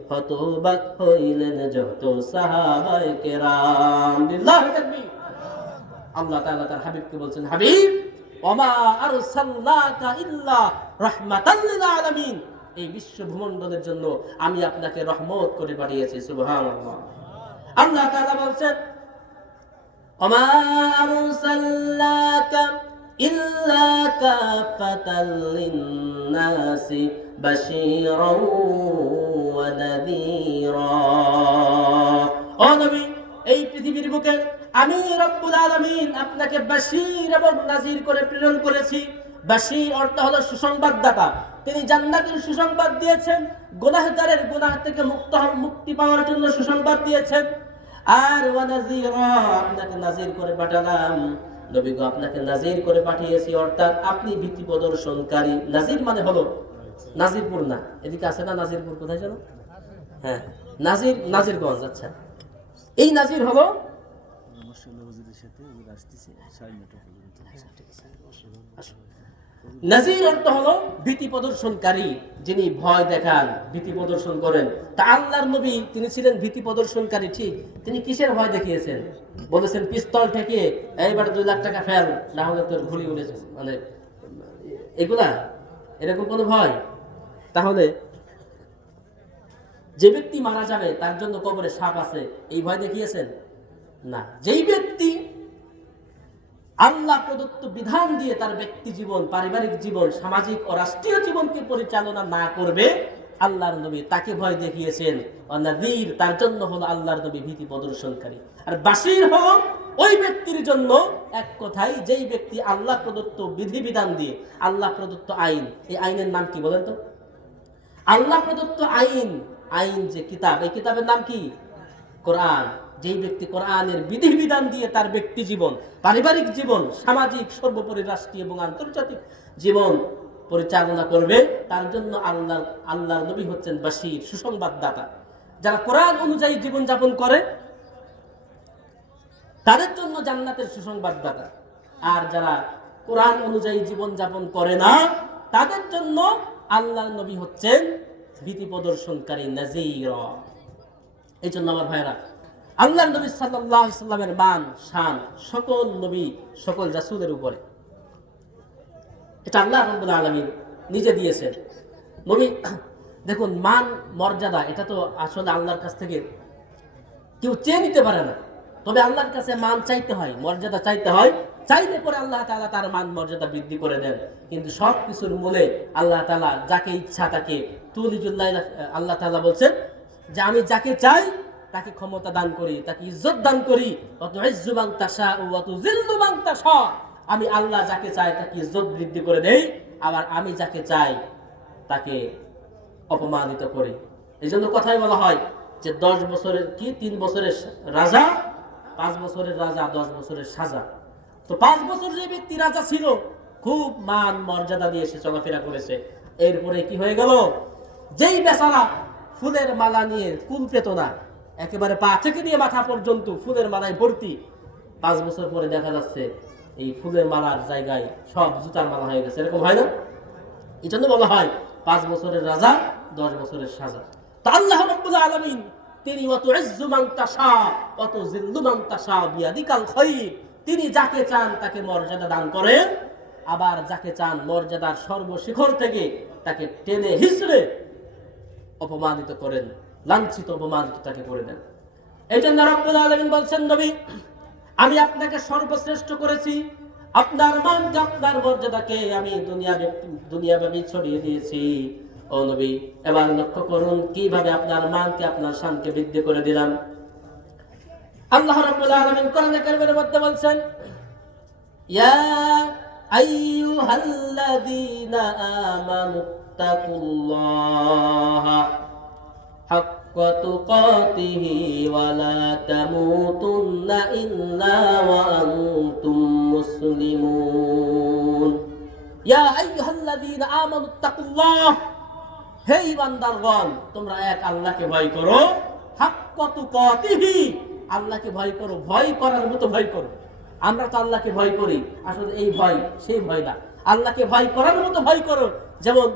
হতবাক হইলেন যত সাহাবায়ে কেরাম। লিল্লাহি তাকবীর। আল্লাহ তাআলা তার হাবিবকে বলছেন, হাবিব ওমা আরসালনাকা ইল্লা রাহমাতাল লিল আলামিন, এই বিশ্ব ভূমণ্ডলের জন্য আমি আপনাকে রহমত করে পাঠিয়েছি। সুবহানাল্লাহ। আল্লাহ তাআলা বলছেন, ওমা আরসালনাকা ইল্লা কাফাতাল লিন-নাসি বাশীরাও ওয়া নাযীরা। ও নবী, এই পৃথিবীর বুকে আমি রব্বুল আলামিন আপনাকে বাশীর এবং নাযীর করে প্রেরণ করেছি। বাশীর অর্থ হলো সুসংবাদদাতা, তিনি জান্নাতের সুসংবাদ দিয়েছেন, গুনাহগারের গুনাহ থেকে মুক্তি পাওয়ার জন্য সুসংবাদ দিয়েছেন। আর ওয়া নাযীরা, আপনাকে নাযীর করে পাঠালাম। নবী গো, আপনাকে নাযীর করে পাঠিয়েছি, অর্থাৎ আপনি ভীতি প্রদর্শনকারী। নাযীর মানে হলো নাজিরপুর না, এদিকে আছে না নাজিরপুর, কোথায় জানো? হ্যাঁ, নাজির, নাজিরগঞ্জ। আচ্ছা, এই নাজির হলো নাজির অর্থ হলো ভীতি প্রদর্শনকারী, যিনি ভয় দেখান, ভীতি প্রদর্শন করেন। তা আল্লাহর নবী তিনি ছিলেন ভীতি প্রদর্শনকারী, ঠিক। তিনি কিসের ভয় দেখিয়েছেন? বলেছেন পিস্তল থেকে এইবার 2 লাখ টাকা ফেল, না হলে তোর ঘুড়ি উড়েছে, মানে এগুলা, এরকম কোনো ভয়? তাহলে যে ব্যক্তি মারা যাবে তার জন্য কবরে সাপ আছে, এই ভয় দেখিয়েছেন? না। যেই ব্যক্তি আল্লাহ প্রদত্ত বিধান দিয়ে তার ব্যক্তি জীবন, পারিবারিক জীবন, সামাজিক ও রাষ্ট্রীয় জীবনকে পরিচালনা না করবে, আল্লাহর নবী তাকে ভয় দেখিয়েছেন। নাযীর, তার জন্য হলো আল্লাহর নবী ভীতি প্রদর্শনকারী। আর বাশীর হলো ওই ব্যক্তির জন্য, এক কথায় যেই ব্যক্তি আল্লাহ প্রদত্ত বিধিবিধান দিয়ে, আল্লাহ প্রদত্ত আইন, এই আইনের নাম কি বলেন তো? আল্লাহ প্রদত্ত আইন, আইন যে কিতাব, এই কিতাবের নাম কি? কোরআন। যেই ব্যক্তি কোরআনের বিধিবিধান দিয়ে তার ব্যক্তি জীবন, পারিবারিক জীবন, সামাজিক, সর্বোপরি রাষ্ট্রীয় এবং আন্তর্জাতিক জীবন পরিচালনা করবে, তার জন্য আল্লাহর নবী হচ্ছেন বাশীর, সুসংবাদদাতা। যারা কোরআন অনুযায়ী জীবন যাপন করে তাদের জন্য জান্নাতের সুসংবাদদাতা, আর যারা কোরআন অনুযায়ী জীবন যাপন করে না তাদের জন্য আল্লাহর নবী হচ্ছেন ভীতি প্রদর্শনকারী, নাযীর। এই জন্য আমার ভাইরা, আল্লাহর নবী সাল্লাল্লাহু আলাইহি সাল্লামের মান শান সকল নবী, সকল রাসূলের উপরে, এটা আল্লাহ রাব্বুল আলামিন নিজে দিয়েছেন। নবী দেখুন, মান মর্যাদা এটা তো আসলে আল্লাহর কাছ থেকে কেউ চেয়ে নিতে পারে না, তবে আল্লাহর কাছে মান চাইতে হয়, মর্যাদা চাইতে হয়, চাইলে পরে আল্লাহ তাআলা তার মান মর্যাদা বৃদ্ধি করে দেন। কিন্তু সব কিছুর মূলে আল্লাহ তাআলা যাকে ইচ্ছা তাকে তুলিজুল্লাহ, আল্লাহ তাআলা বলছেন যে আমি যাকে চাই তাকে ক্ষমতা দান করি, তাকে ইজ্জত দান করি। ওয়াতুইজ্জু মান তাশা ওয়া তুযিল্লু মান তাশা, আমি আল্লাহ যাকে চাই তাকে ইজ্জত বৃদ্ধি করে দেই, আবার আমি যাকে চাই তাকে অপমানিত করি। এই জন্য কথাই বলা হয় যে 10 বছরের কি 3 বছরের রাজা, 5 বছরের রাজা, 10 বছরের সাজা। তো 5 বছর যে ব্যক্তি রাজা ছিল, খুব মান মর্যাদা দিয়ে সে চলাফেরা করেছে। এরপরে কি হয়ে গেল? যেই বেচারা ফুলের মালা নিয়ে কুল পেত না, একেবারে পা থেকে নিয়ে মাথা পর্যন্ত ফুলের মালায় ভর্তি, 5 বছর পরে দেখা যাচ্ছে এই ফুলের মালার জায়গায় সব জুতার মালা হয়ে গেছে। এরকম হয় না? এই জন্য বলা হয় 5 বছরের রাজা, 10 বছরের সাজা। তা আল্লাহ রাব্বুল আলামিন তিনি ওয়াতুইজ্জু মান তাশা ওয়া তুযিল্লু মান তাশা বিয়াদিকাল খায়র, তিনি যাকে চান তাকে মর্যাদা দান করেন, আবার যাকে চান মর্যাদার সর্বশিখর থেকে তাকে টেনে হিঁচড়ে অপমানিত করেন, লাঞ্ছিত অপমানিত তাকে করে দেন। এই জন্য রাব্বুল আলামিন বলছেন, নবী আমি আপনাকে সর্বশ্রেষ্ঠ করেছি, আপনার মানকে, আপনার মর্যাদাকে আমি দুনিয়াব্যাপী ছড়িয়ে দিয়েছি। ও নবী, এবার লক্ষ্য করুন কিভাবে আপনার মানকে, আপনার শানকে বৃদ্ধি করে দিলাম। আল্লাহ রাব্বুল আলামিন কোরআনে কারীমের মধ্যে বলছেন, ইয়া আইয়ুহাল্লাযীনা আমানুত্তাকুল্লাহা হাক্কা তুকাতিহি ওয়া লা তামুতুন্না ইল্লা ওয়া আনতুম মুসলিমুন। ইয়া আইয়ুহাল্লাযীনা আমানুত্তাকুল্লাহ, হে ঈমানদারগণ, তোমরা এক আল্লাহকে ভয় করো, হাক্কা তুকাতিহি, আল্লাহকে ভয় করো, ভয় করার মতো ভয় করো। আমরা তো আল্লাহকে ভয় করি, আসলে এই ভয় সেই ভয় না। আল্লাহকে ভয় করার মতো ভয় করো। যেমন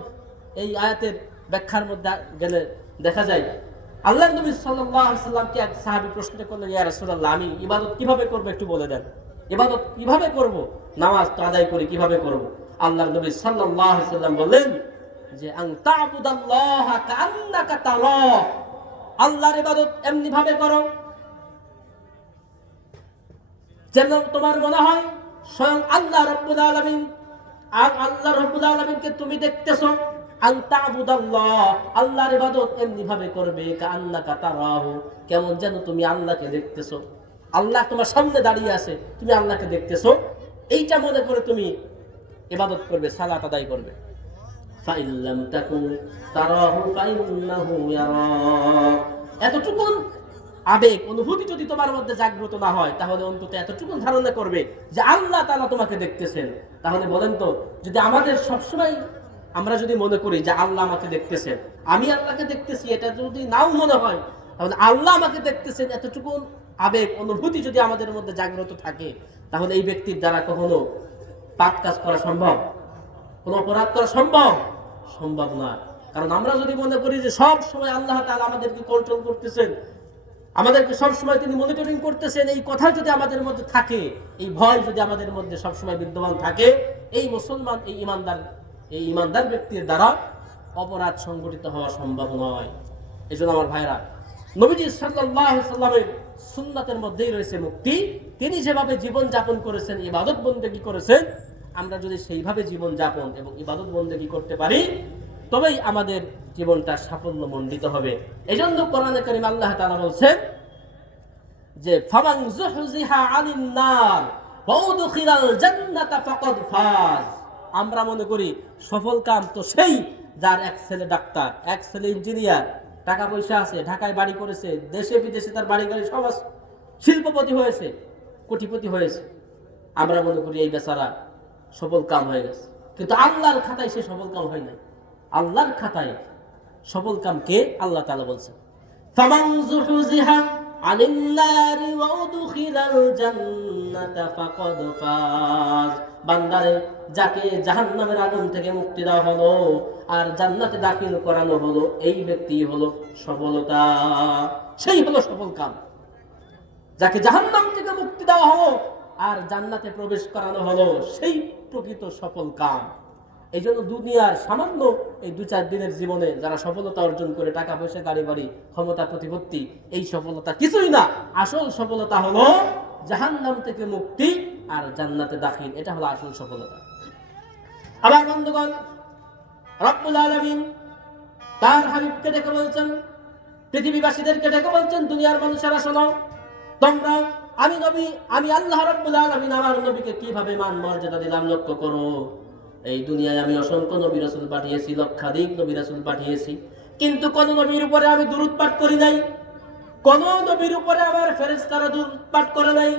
এই আয়াতের ব্যাখ্যার মধ্যে গেলে দেখা যায়, আল্লাহর নবী সাল্লাল্লাহু আলাইহি সাল্লামকে এক সাহাবী প্রশ্ন করলেন, ইয়া রাসূলুল্লাহ, আমি ইবাদত কিভাবে করব একটু বলে দেন। ইবাদত কিভাবে করব, নামাজ তো আদায় করি, কিভাবে করব? আল্লাহর নবী সাল্লাল্লাহু আলাইহি সাল্লাম বললেন যে আন তা'বুদাল্লাহা কাআন্নাকা তারাহ, আল্লাহর ইবাদত এমনি ভাবে করো যেন তোমার মনে হয় স্বয়ং আল্লাহ রাব্বুল আলামিন, আর আল্লাহ রাব্বুল আলামিনকে তুমি দেখতেছো। আন তা'বুদাল্লাহ, আল্লাহর ইবাদত এমনি ভাবে করবে কাআন্নাকা তারাহু, কেমন যেন তুমি আল্লাহকে দেখতেছো। আল্লাহ তোমার সামনে দাঁড়িয়ে আছে, তুমি আল্লাহকে দেখতেছো, এইটা মনে করে তুমি ইবাদত করবে, সালাত আদায় করবে। ফাইল্লাম তাকুন তারাহু ফাইন্নাহু ইয়ারাক, এতটুকু আবেগ অনুভূতি যদি তোমার মধ্যে জাগ্রত না হয়, তাহলে অন্তত এতটুকু ধারণা করবে যে আল্লাহ তাআলা তোমাকে দেখতেছেন। তাহলে বলেন তো, যদি আমাদের সবসময় আমরা যদি মনে করি যে আল্লাহ আমাকে দেখতেছেন, আমি আল্লাহকে দেখতেছি, এটা যদি নাও মনে হয়, তাহলে আল্লাহ আমাকে দেখতেছেন, এতটুকু আবেগ অনুভূতি যদি আমাদের মধ্যে জাগ্রত থাকে, তাহলে এই ব্যক্তির দ্বারা কখনো পাপ কাজ করা সম্ভব, কোনো অপরাধ করা সম্ভব সম্ভব না। কারণ আমরা যদি মনে করি যে সব সময় আল্লাহ তাআলা আমাদেরকে কন্ট্রোল করতেছেন, আমাদেরকে সব সময় তিনি মনিটরিং করতেছেন, এই কথা যদি আমাদের মধ্যে থাকে, এই ভয় যদি আমাদের মধ্যে সব সময় বিদ্যমান থাকে, এই মুসলমান, এই ইমানদার ব্যক্তির দ্বারা অপরাধ সংগঠিত হওয়া সম্ভব নয়। এজন্য আমার ভাইরা, নবীজি সাল্লাল্লাহু আলাইহি সাল্লামের সুন্নাতের মধ্যেই রয়েছে মুক্তি। তিনি যেভাবে জীবন যাপন করেছেন, ইবাদত বন্দেগী করেছেন, আমরা যদি সেইভাবে জীবন যাপন এবং ইবাদত বন্দেগী করতে পারি, তবেই আমাদের জীবনটা সাফল্যমণ্ডিত হবে। এজন্য কোরআনে কারীম আল্লাহ তাআলা বলছেন যে ফামান যুহজিহা আনিন নার ওয়া উদখিলাল জান্নাতা ফাকাদ ফাজ। আমরা মনে করি সফল কাম তো সেই যার এক ছেলে ডাক্তার, এক ছেলে ইঞ্জিনিয়ার, টাকা পয়সা আছে, ঢাকায় বাড়ি করেছে, দেশে বিদেশে তার বাড়ি গাড়ি সব আছে, শিল্পপতি হয়েছে, কোটিপতি হয়েছে। আমরা মনে করি এই বেচারা সফল কাম হয়ে গেছে, কিন্তু আল্লাহর খাতায় সে সফল কাম হয় নাই। আল্লাহর খাতায় সফল কাম কে? আল্লাহ তাআলা বলছেন ফামান যুহজিহা আনিন নারি ওয়া উদখিলাল জান্নাতা ফাকাদ ফাজ। বান্দারে, যাকে জাহান্নামের আগুন থেকে মুক্তি দেওয়া হলো আর জান্নাতে দাখিল করানো হলো, এই ব্যক্তি হলো সফলতা, সেই হলো সফল কাম। যাকে জাহান্নাম থেকে মুক্তি দেওয়া হলো আর জান্নাতে প্রবেশ করানো হলো, সেই প্রকৃত সফল কাম। এই জন্য দুনিয়ার সামান্য এই 2-4 দিনের জীবনে যারা সফলতা অর্জন করে, টাকা পয়সা, গাড়ি বাড়ি, ক্ষমতা, প্রতিপত্তি, এই সফলতা কিছুই না। আসল সফলতা হলো জাহান্নাম থেকে মুক্তি আর জান্নাতে দাখিল, এটা হলো আসল সফলতা। আমার বন্ধুগণ, রব্বুল আলামিন তার হাবিবকে ডেকে বলছেন, পৃথিবীবাসীদেরকে ডেকে বলছেন, দুনিয়ার মানুষেরা শোনো, তোমরা, আমি নবী, আমি আল্লাহ রাব্বুল আলামিন আমার নবীকে কিভাবে মান মর্যাদা দিলাম লক্ষ্য করো। এই দুনিয়ায় আমি অসংখ্য নবী রাসূল পাঠিয়েছি, লক্ষাধিক নবী রাসূল পাঠিয়েছি, কিন্তু কোন নবীর উপরে আমি দুরূদ পাঠ করি নাই, কোন নবীর উপরে আমার ফেরেশতারা দুরূদ পাঠ করে নাই।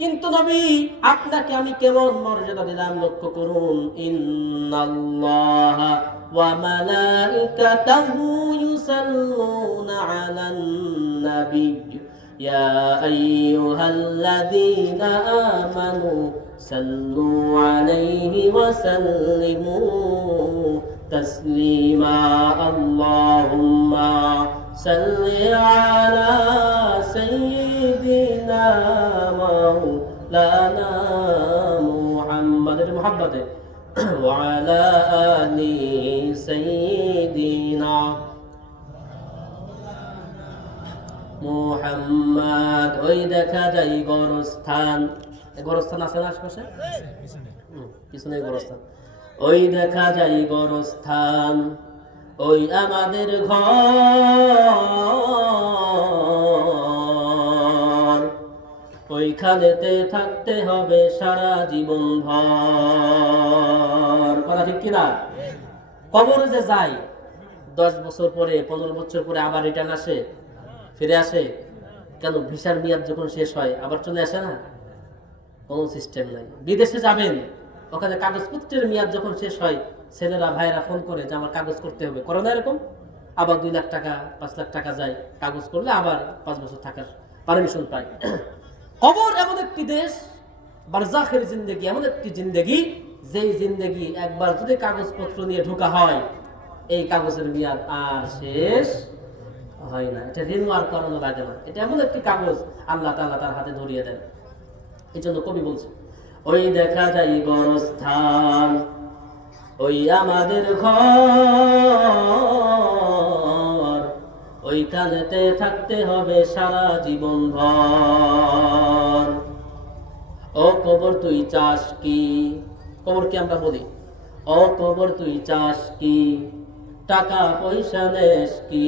কিন্তু নবী, আপনাকে আমি কেমন মর্যাদা দিলাম লক্ষ্য করুন। ইন্নাল্লাহা ওয়া মালাইকাতাহু ইউসাল্লুনা আলান নবী ইয়া আইয়ুহাল্লাযীনা আমানু সাল্লু আলাইহি ওয়া সাল্লিমু তাসলিমা। আল্লাহুম্মা সাল্লি আলা সাইয়্যিদিনা মাওলানা মুহাম্মাদের মুহাব্বতে ওয়া আলা আলি সাইয়্যিদিনা মুহাম্মদ। ওই দেখা যায় গোরস্থান, গোরস্থান আছে না আশেপাশে? পিছনে গোরস্থান। ওই দেখা যায় গোরস্থান, ওই আমাদের ঘর, ওইখানেতে থাকতে হবে সারা জীবন ভর। কথা ঠিক কিনা? কবরে যে যায় 10 বছর পরে, 15 বছর পরে আবার রিটার্ন আসে, ফিরে আসে কেন? ভিসার মেয়াদ যখন শেষ হয় আবার চলে আসে না? কোনো সিস্টেম নাই। বিদেশে যাবেন, ওখানে কাগজপত্রের মেয়াদ যখন শেষ হয়, ছেলেরা ভাইয়েরা ফোন করে যে আমার কাগজ করতে হবে, করে না এরকম? আবার 2 লাখ টাকা 5 লাখ টাকা যায়, কাগজ করলে আবার 5 বছর থাকার পারমিশন পায়। কবর এমন একটি দেশ বারজাখের জিন্দেগি এমন একটি জিন্দেগি, যেই জিন্দেগি একবার যদি কাগজপত্র নিয়ে ঢোকা হয়, এই কাগজের মেয়াদ আর শেষ হয় না। এটা রিনিউয়াল করানো লাগে না। এটা এমন একটি কাগজ, আল্লাহ তাআলা তার হাতে ধরিয়ে দেন। এই জন্য কবি বলছে, ওই দেখা যায় গরস্থান, ওই আমাদের ঘর, ওইখানেতে থাকতে হবে সারা জীবন ভর। ও কবর তুই চাস কি, কবর কি আমরা বলি, ও কবর তুই চাস কি, টাকা পয়সা নেস কি?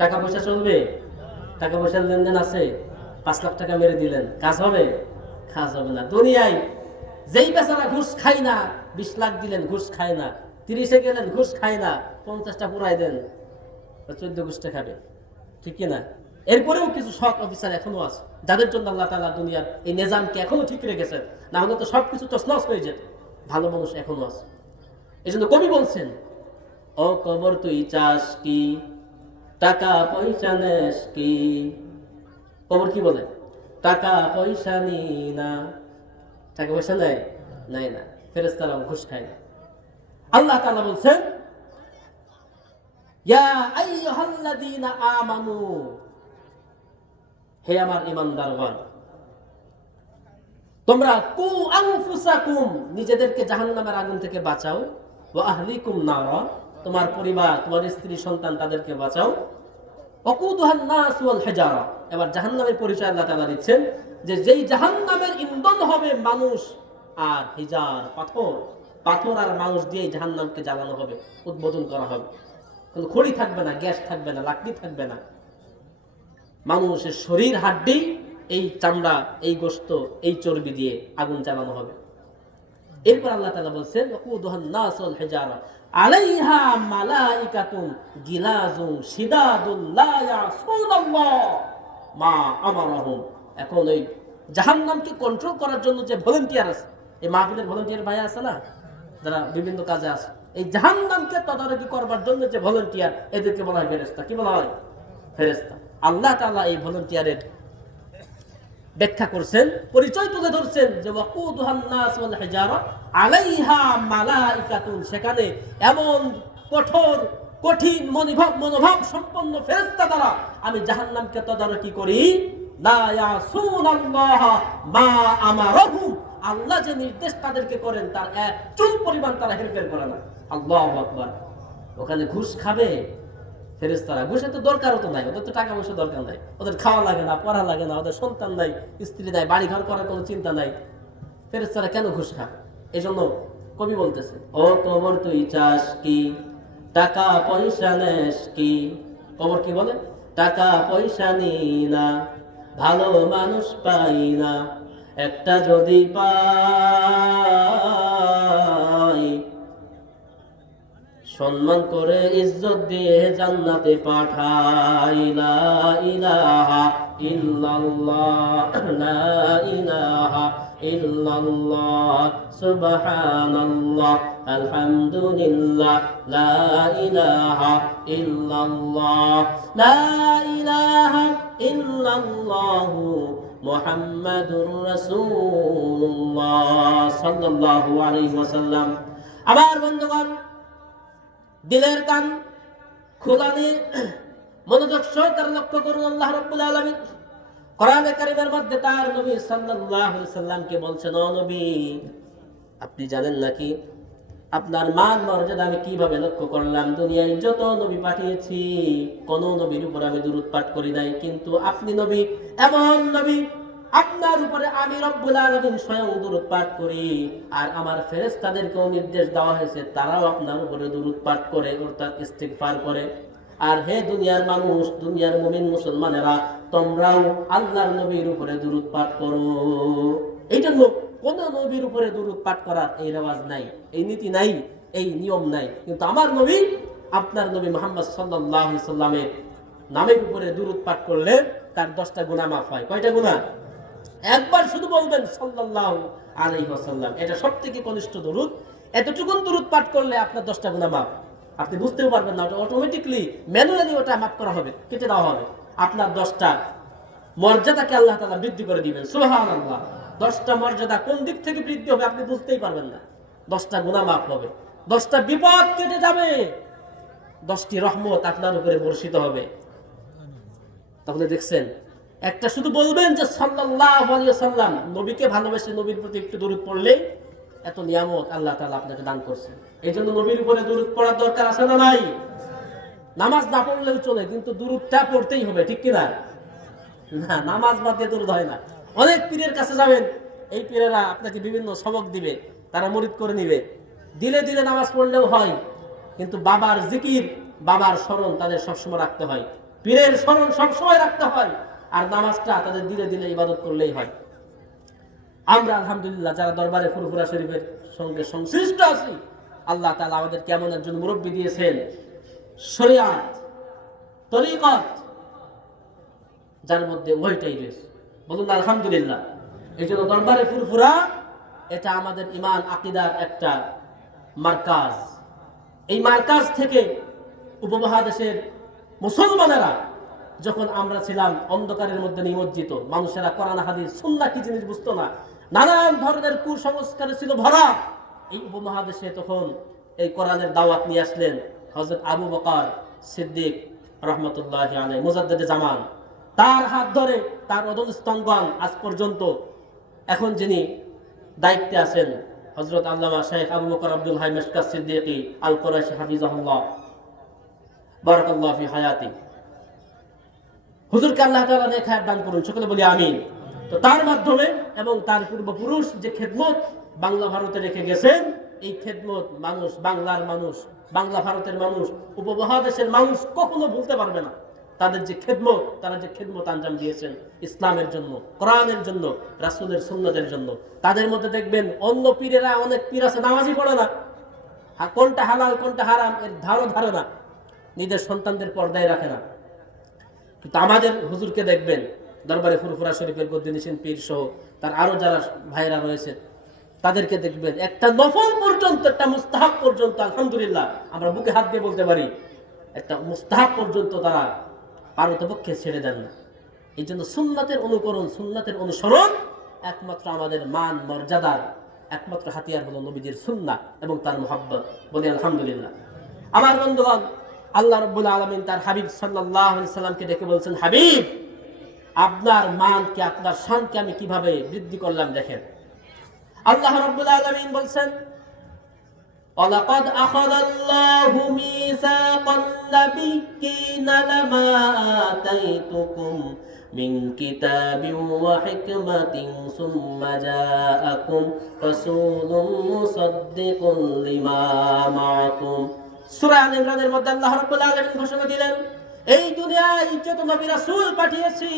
টাকা পয়সা চলবে? টাকা পয়সার লেনদেন আছে? 5 লাখ টাকা মেরে দিলেন, কাজ হবে? কাজ হবে না। দুনিয়ায় যেই বেচারা ঘুষ খায় না, 20 লাখ দিলেন, ঘুষ খায় না। 30-এ গেলেন, ঘুষ খায় না। 50টা পুরাই দেন, 14 ঘুষটা খাবে, ঠিক কিনা? এরপরেও কিছু সৎ অফিসার এখনো আছে, যাদের জন্য আল্লাহ তাআলা দুনিয়ার এই নিজামকে এখনো ঠিক রেখেছেন। না হলে তো সবকিছু তছনছ হয়ে যেত। ভালো মানুষ এখনো আছে। এই জন্য কবি বলছেন, ও কবর তুই চাস কি, টাকা পয়সা নেস কি? কবর কি বলে? টাকা পয়সা নি না। টাকা পয়সা নেয়? নাই না। ফেরেশতারা ঘুষ খায় না। আল্লাহ তাআলা বলছেন, ইয়া আইয়ুহাল্লাযীনা আমানু, হে আমার ঈমানদারগণ, তোমরা কু আনফুসাকুম, নিজেদেরকে জাহান্নামের আগুন থেকে বাঁচাও, ওয়া আহলিকুম নারা, তোমার পরিবার, তোমার স্ত্রী সন্তান তাদেরকে বাঁচাও, ওয়াকুদুহান নাস ওয়াল হিজারা। এবার জাহান্নামের পরিচয় আল্লাহ তাআলা দিচ্ছেন, যে যেই জাহান্নামের ইন্ধন হবে মানুষ আর হিজার, পাথর। পাথর আর মানুষ দিয়ে জাহান্নামকে জ্বালানো হবে, উদ্বোধন করা হবে। কোনো খড়ি থাকবে না, গ্যাস থাকবে না, লাকড়ি থাকবে না। মানুষের শরীর, হাড্ডি, এই চামড়া, এই গোশত, এই চর্বি দিয়ে আগুন জ্বালানো হবে। এরপর আল্লাহ তাআলা বলছেন, ওয়াকুদুহান নাস ওয়াল হিজারা আলাইহা মালাইকাতুন গিলাজুন শিদাদুল লা ইয়াসুনাল্লাহ মা আমারাহুম। এখন এই জাহান্নামকে কন্ট্রোল করার জন্য যে ভলান্টিয়ার আছে, এই মাহফিলের ভলান্টিয়ার ভাই আছে না, যারা বিভিন্ন কাজে আছে, এই জাহান্নামকে তদারকি করবার জন্য যে ভলান্টিয়ার, এদেরকে বলা হয় ফেরেশতা। কি বলা হয়? ফেরেশতা। আল্লাহ তাআলা এই ভলান্টিয়ারের ব্যাখ্যা করছেন, পরিচয় তুলে ধরছেন, যে ওয়াকুদুহান নাস ওয়াল হিজারা আলাইহা মালাইকাতুন, সেখানে এমন কঠোর, কঠিন মনোভাব সম্পন্ন ফেরেশতা দ্বারা আমি জাহান্নামকে তদারকি করি। লা ইয়াসুনাল্লাহ মা আমারাহুম, আল্লাহ যে নির্দেশ তাদেরকে করেন তার এক চুল পরিমাণ তারা হেরফের করে না। আল্লাহু আকবার। ওখানে ঘুষ খাবে ফেরেশতারা? ঘুষের তো দরকারও তো নাই, ওদের তো টাকা পয়সা দরকার নাই, ওদের খাওয়া লাগে না, পড়া লাগে না, ওদের সন্তান নাই, স্ত্রী নাই, বাড়ি ঘর করার কোনো চিন্তা নাই। ফেরেশতারা কেন ঘুষ খায়? এই জন্য কবি বলতেছে, ও কবর তুই চাস কি, টাকা পয়সা নেস কি? কবর কি বলে? টাকা পয়সা নি না, ভালো মানুষ পাই না, একটা যদি পাই সম্মান করে ইজ্জত দিয়ে জান্নাতে পাঠাই। লা ইলাহা ইল্লাল্লাহ, লা ইলাহা ইল্লাল্লাহ, সুবহানাল্লাহ, আলহামদুলিল্লাহ, লা ইলাহা ইল্লাল্লাহ, লা ইলাহা ইল্লাল্লাহ, মুহাম্মাদুর রাসূলুল্লাহ সাল্লাল্লাহু আলাইহি ওয়াসাল্লাম। আমার বন্ধুগণ, দিলের কান খোলা নিয়ে মনোযোগ সহকারে লক্ষ্য করুন। আল্লাহ রাব্বুল আলামিন কোরআনে কারীমের মধ্যে তার নবী সাল্লাল্লাহু আলাইহি সাল্লামকে বলছেন, ও নবী, আপনি জানেন নাকি আপনার মান মর্যাদা আমি কিভাবে লক্ষ্য করলাম? দুনিয়ায় যত নবী পাঠিয়েছি, কোন নবীর উপর আমি দুরূদ পাঠ করি নাই, কিন্তু আপনি নবী, এমন নবী, আপনার উপরে আমি রব্বুল আলামিন স্বয়ং দুরূদ পাঠ করি। আর আমার ফেরেশতাদেরকেও নির্দেশ দেওয়া হয়েছে তারাও আপনার উপরে দুরূদ পাঠ করে, অর্থাৎ ইস্তিগফার করে। আর হে দুনিয়ার মানুষ, দুনিয়ার মুমিন মুসলমানেরা, তোমরাও আল্লাহর নবীর উপরে দুরূদ পাঠ করো। এই জন্য কোন নবীর উপরে দুরূদ পাঠ করার এই রেওয়াজ নাই, এই নীতি নাই, এই নিয়ম নাই। কিন্তু আমার নবী, আপনার নবী মুহাম্মদ সাল্লাল্লাহু আলাইহি সাল্লামের নামের উপরে দুরূদ পাঠ করলে তার 10টা গুনাহ মাফ হয়। কয়টা গুনাহ? একবার শুধু বলবেন সাল্লাল্লাহু আলাইহি ওয়াসাল্লাম, এটা সবথেকে কনিষ্ঠ দরুদ। এতটুকুন দরুদ পাঠ করলে আপনার 10টা গুনাহ মাফ। আপনি বুঝতেও পারবেন না, ওটা অটোমেটিক্যালি ম্যানুয়ালি ওটা মাফ করা হবে, কেটে দেওয়া হবে। আপনার 10টা মর্যাদাকে আল্লাহ তাআলা বৃদ্ধি করে দিবেন। সুবহানাল্লাহ। 10টা মর্যাদা কোন দিক থেকে বৃদ্ধি হবে আপনি বুঝতেই পারবেন না। 10টা গুনাহ মাফ হবে, 10টা বিপদ কেটে যাবে, 10টি রহমত আপনার উপরে বর্ষিত হবে। তাহলে দেখছেন, একটা শুধু বলবেন যে সাল্লাল্লাহু আলাইহি ওয়াসাল্লাম, নবীকে ভালোবেসে নবীর প্রতি একটু দরুদ পড়লে এত নিয়ামত আল্লাহ তাআলা আপনাকে দান করছেন। এই জন্য নবীর উপরে দরুদ পড়ার দরকার আছে না নাই? নামাজ না পড়লেও চলে, কিন্তু দরুদটা পড়তেই হবে, ঠিক কিনা? না, নামাজ বাদ দিয়ে দরুদ হয় না। অনেক পীরের কাছে যাবেন, এই পীরেরা আপনাকে বিভিন্ন সবক দিবে, তারা মুরিদ করে নিবে, দিলে দিলে নামাজ পড়লেও হয়, কিন্তু বাবার জিকির, বাবার স্মরণ তাদের সবসময় রাখতে হয়, পীরের স্মরণ সবসময় রাখতে হয়, আর নামাজটা তাদের দিলে দিলে ইবাদত করলেই হয়। আমরা আলহামদুলিল্লাহ যারা দরবারে ফুরফুরা শরীফের সঙ্গে সংশ্লিষ্ট আছি, আল্লাহ তাআলা আমাদের কেমন একজন মুরব্বী দিয়েছেন, শরিয়াত, তরিকত, যার মধ্যে ওইটাই রয়েছে। বলুন আলহামদুলিল্লাহ। এই জন্য দরবারে ফুরফুরা এটা আমাদের ইমান আকীদার একটা মার্কাজ। এই মার্কাজ থেকে উপমহাদেশের মুসলমানেরা, যখন আমরা ছিলাম অন্ধকারের মধ্যে নিমজ্জিত, মানুষেরা কোরআন হাদিস সুন্নাহ কি জিনিস বুঝতো না, নানান ধরনের কুসংস্কারে ছিল ভরা, এই উপমহাদেশে তখন এই কোরআনের দাওয়াত নিয়ে আসলেন হযরত আবু বকর সিদ্দিক রাহমাতুল্লাহি আলাইহি, মুজাদ্দিদে জামান। তার হাত ধরে তার অধস্তঙ্গন আজ পর্যন্ত এখন যিনি দায়িত্বে আছেন হযরত আল্লামা শেখ আবু বকর আব্দুল হাই মিশকাত সিদ্দিকী আল কুরাইশি হাফিজাহুল্লাহ, বারাকাল্লাহু ফি হায়াতি। হুজুরকে আল্লাহ তাআলা নেক হায়াত দান করুন, সকলে বলি আমিন। তো তার মাধ্যমে এবং তার পূর্বপুরুষ যে খেদমত বাংলা ভারতে রেখে গেছেন, এই খেদমত মানুষ, বাংলার মানুষ, বাংলা ভারতের মানুষ, উপমহাদেশের মানুষ কখনো ভুলতে পারবে না। তাদের যে খেদমত, তারা যে খেদমত আঞ্জাম দিয়েছেন ইসলামের জন্য, কোরআনের জন্য, রাসূলের সুন্নতের জন্য। তাদের মধ্যে দেখবেন অন্য পীরেরা, অনেক পীর আছে নামাজই পড়ে না, কোনটা হালাল কোনটা হারাম এর ধারে না, নিজের সন্তানদের পর্দায় রাখে না। কিন্তু আমাদের হুজুরকে দেখবেন দরবারে ফুরফুরা শরীফের গদ্দিনিসিন পীর সহ তার আরো যারা ভাইরা রয়েছে, তাদেরকে দেখবেন একটা নফল পর্যন্ত, একটা মুস্তাহাব পর্যন্ত, আলহামদুলিল্লাহ আমরা বুকে হাত দিয়ে বলতে পারি, একটা মুস্তাহাব পর্যন্ত তারা পারতপক্ষে ছেড়ে দেন না। এই জন্য সুন্নাতের অনুকরণ, সুন্নাতের অনুসরণ একমাত্র আমাদের মান মর্যাদার একমাত্র হাতিয়ার হলো নবীজির সুন্নাহ এবং তার মুহাব্বত। বলি আলহামদুলিল্লাহ। আমার বন্ধুগণ, আল্লাহ রাব্বুল আলামিন তার হাবিব সাল্লাল্লাহু আলাইহি সাল্লামকে ডেকে বলছেন, হাবিব, আপনার মানকে, আপনার শানকে আমি কিভাবে বৃদ্ধি করলাম দেখেন। আল্লাহ রাব্বুল আলামিন বলছেন, ওয়ালাকাদ আখাযাল্লাহু মিসাকান নাবিয়্যিনা লামা আতাইতুকুম মিন কিতাবিন ওয়া হিকমাতিন সুম্মা জাআকুম রাসূলুম মুসাদ্দিকুন লিমা মাআকুম। সূরা আল ইমরানের মধ্যে আল্লাহ রাব্বুল আলামিন ঘোষণা দিলেন, এই দুনিয়ায় যত নবী রাসূল পাঠিয়েছি,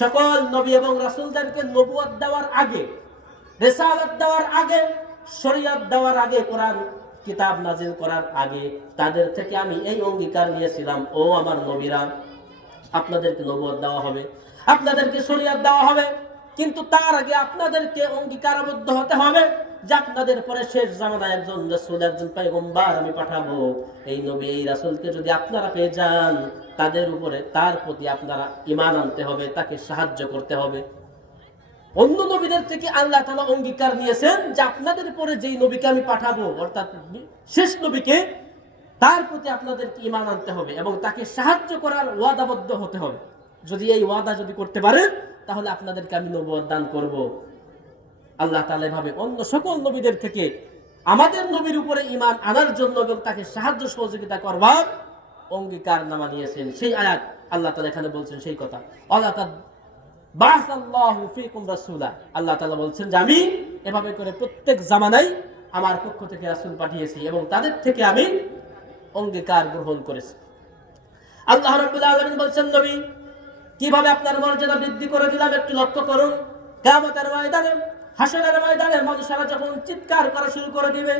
সকল নবী এবং রাসূলদেরকে নবুয়ত দেওয়ার আগে, রিসালাত দেওয়ার আগে, শরীয়ত দেওয়ার আগে, কোরআন কিতাব নাজিল করার আগে তাদের থেকে আমি এই অঙ্গীকার নিয়েছিলাম, ও আমার নবীরা, আপনাদেরকে নবুয়ত দেওয়া হবে, আপনাদেরকে শরীয়ত দেওয়া হবে, কিন্তু তার আগে আপনাদেরকে অঙ্গীকারবদ্ধ হতে হবে যে আপনাদের পরে শেষ জামানায় একজন রাসূল, একজন পয়গম্বর আমি পাঠাবো। এই নবী, এই রাসূলকে যদি আপনারা পেয়ে যান, তাদের উপরে, তার প্রতি আপনারা ঈমান আনতে হবে, তাকে সাহায্য করতে হবে। অন্য নবীদের থেকে আল্লাহ তাআলা অঙ্গীকার নিয়েছেন যে আপনাদের পরে যেই নবীকে আমি পাঠাবো, অর্থাৎ শেষ নবীকে, তার প্রতি আপনাদেরকে ঈমান আনতে হবে এবং তাকে সাহায্য করার ওয়াদাবদ্ধ হতে হবে। যদি এই ওয়াদা যদি করতে পারেন, তাহলে আপনাদেরকে আমি নবুয়ত দান করব। আল্লাহ তাআলা এভাবে অন্য সকল নবীদের থেকে আমাদের নবীর উপরে ঈমান আনার জন্য এবং তাকে সাহায্য সহযোগিতা করবার অঙ্গীকারনামা নিয়েছেন। সেই আয়াত আল্লাহ তাআলা এখানে বলছেন সেই কথা, ওয়ালাকাদ বা'সাল্লাহু ফীকুম রাসূলা। আল্লাহ তাআলা বলছেন যে আমি এভাবে করে প্রত্যেক জামানায় আমার পক্ষ থেকে রাসূল পাঠিয়েছি এবং তাদের থেকে আমি অঙ্গীকার গ্রহণ করেছি। আল্লাহ রাব্বুল আলামিন বলছেন, নবী, কিভাবে আপনার মর্যাদা বৃদ্ধি করে দিলাম একটু লক্ষ্য করুন। কিয়ামতের ময়দানে, হাসরের ময়দানে মানুষেরা যখন চিৎকার করা শুরু করে দিবে,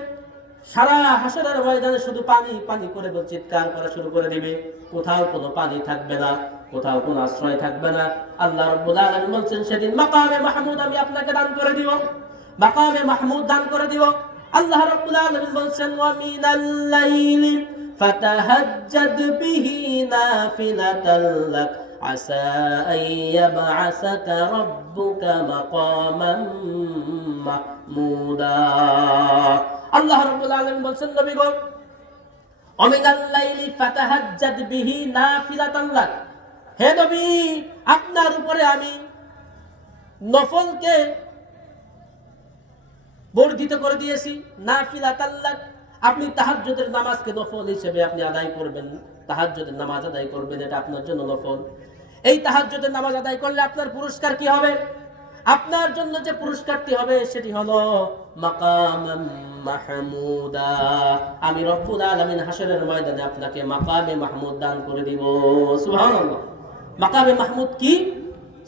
সারা হাসরের ময়দানে শুধু পানি পানি করে চিৎকার করা শুরু করে দিবে, কোথাও কোনো পানি থাকবে না, কোথাও কোনো আশ্রয় থাকবে না। আল্লাহ রাব্বুল আলামিন বলছেন, সেদিন মাকামে মাহমুদ আমি আপনাকে দান করে দিব, মাকামে মাহমুদ দান করে দিব। আল্লাহ রাব্বুল আলামিন বলছেন, ওয়া মিনাল লাইলি ফাতাহাজ্জাদ বিহি নাফিলাতাল লাক আসা আইয়াবআসাকা রাব্বুকা মাকামান মাহমুদা। আল্লাহ রাব্বুল আলামিন বলেন নবী গো, অমিনাল লাইলি ফাতাহাজ্জাদ বিহি নাফিলাতান লাক, হে নবী আপনার উপরে আমি নফলকে বর্ধিত করে দিয়েছি। নাফিলাতান লাক, আপনি তাহাজ্জুদের নামাজকে নফল হিসেবে আপনি আদায় করবেন, তাহাজ্জুদের নামাজ আদায় করবেন, এটা আপনার জন্য নফল। এই তাহাজ্জুদের নামাজ আদায় করলে আপনার পুরস্কার কি হবে? আপনার জন্য যে পুরস্কারটি হবে সেটি হলো মাকামাম মাহমুদা। আমি রব্বুল আলামিন হাশরের ময়দানে আপনাকে মাকামে মাহমুদ দান করে দিব। সুবহানাল্লাহ। মাকামে মাহমুদ কি?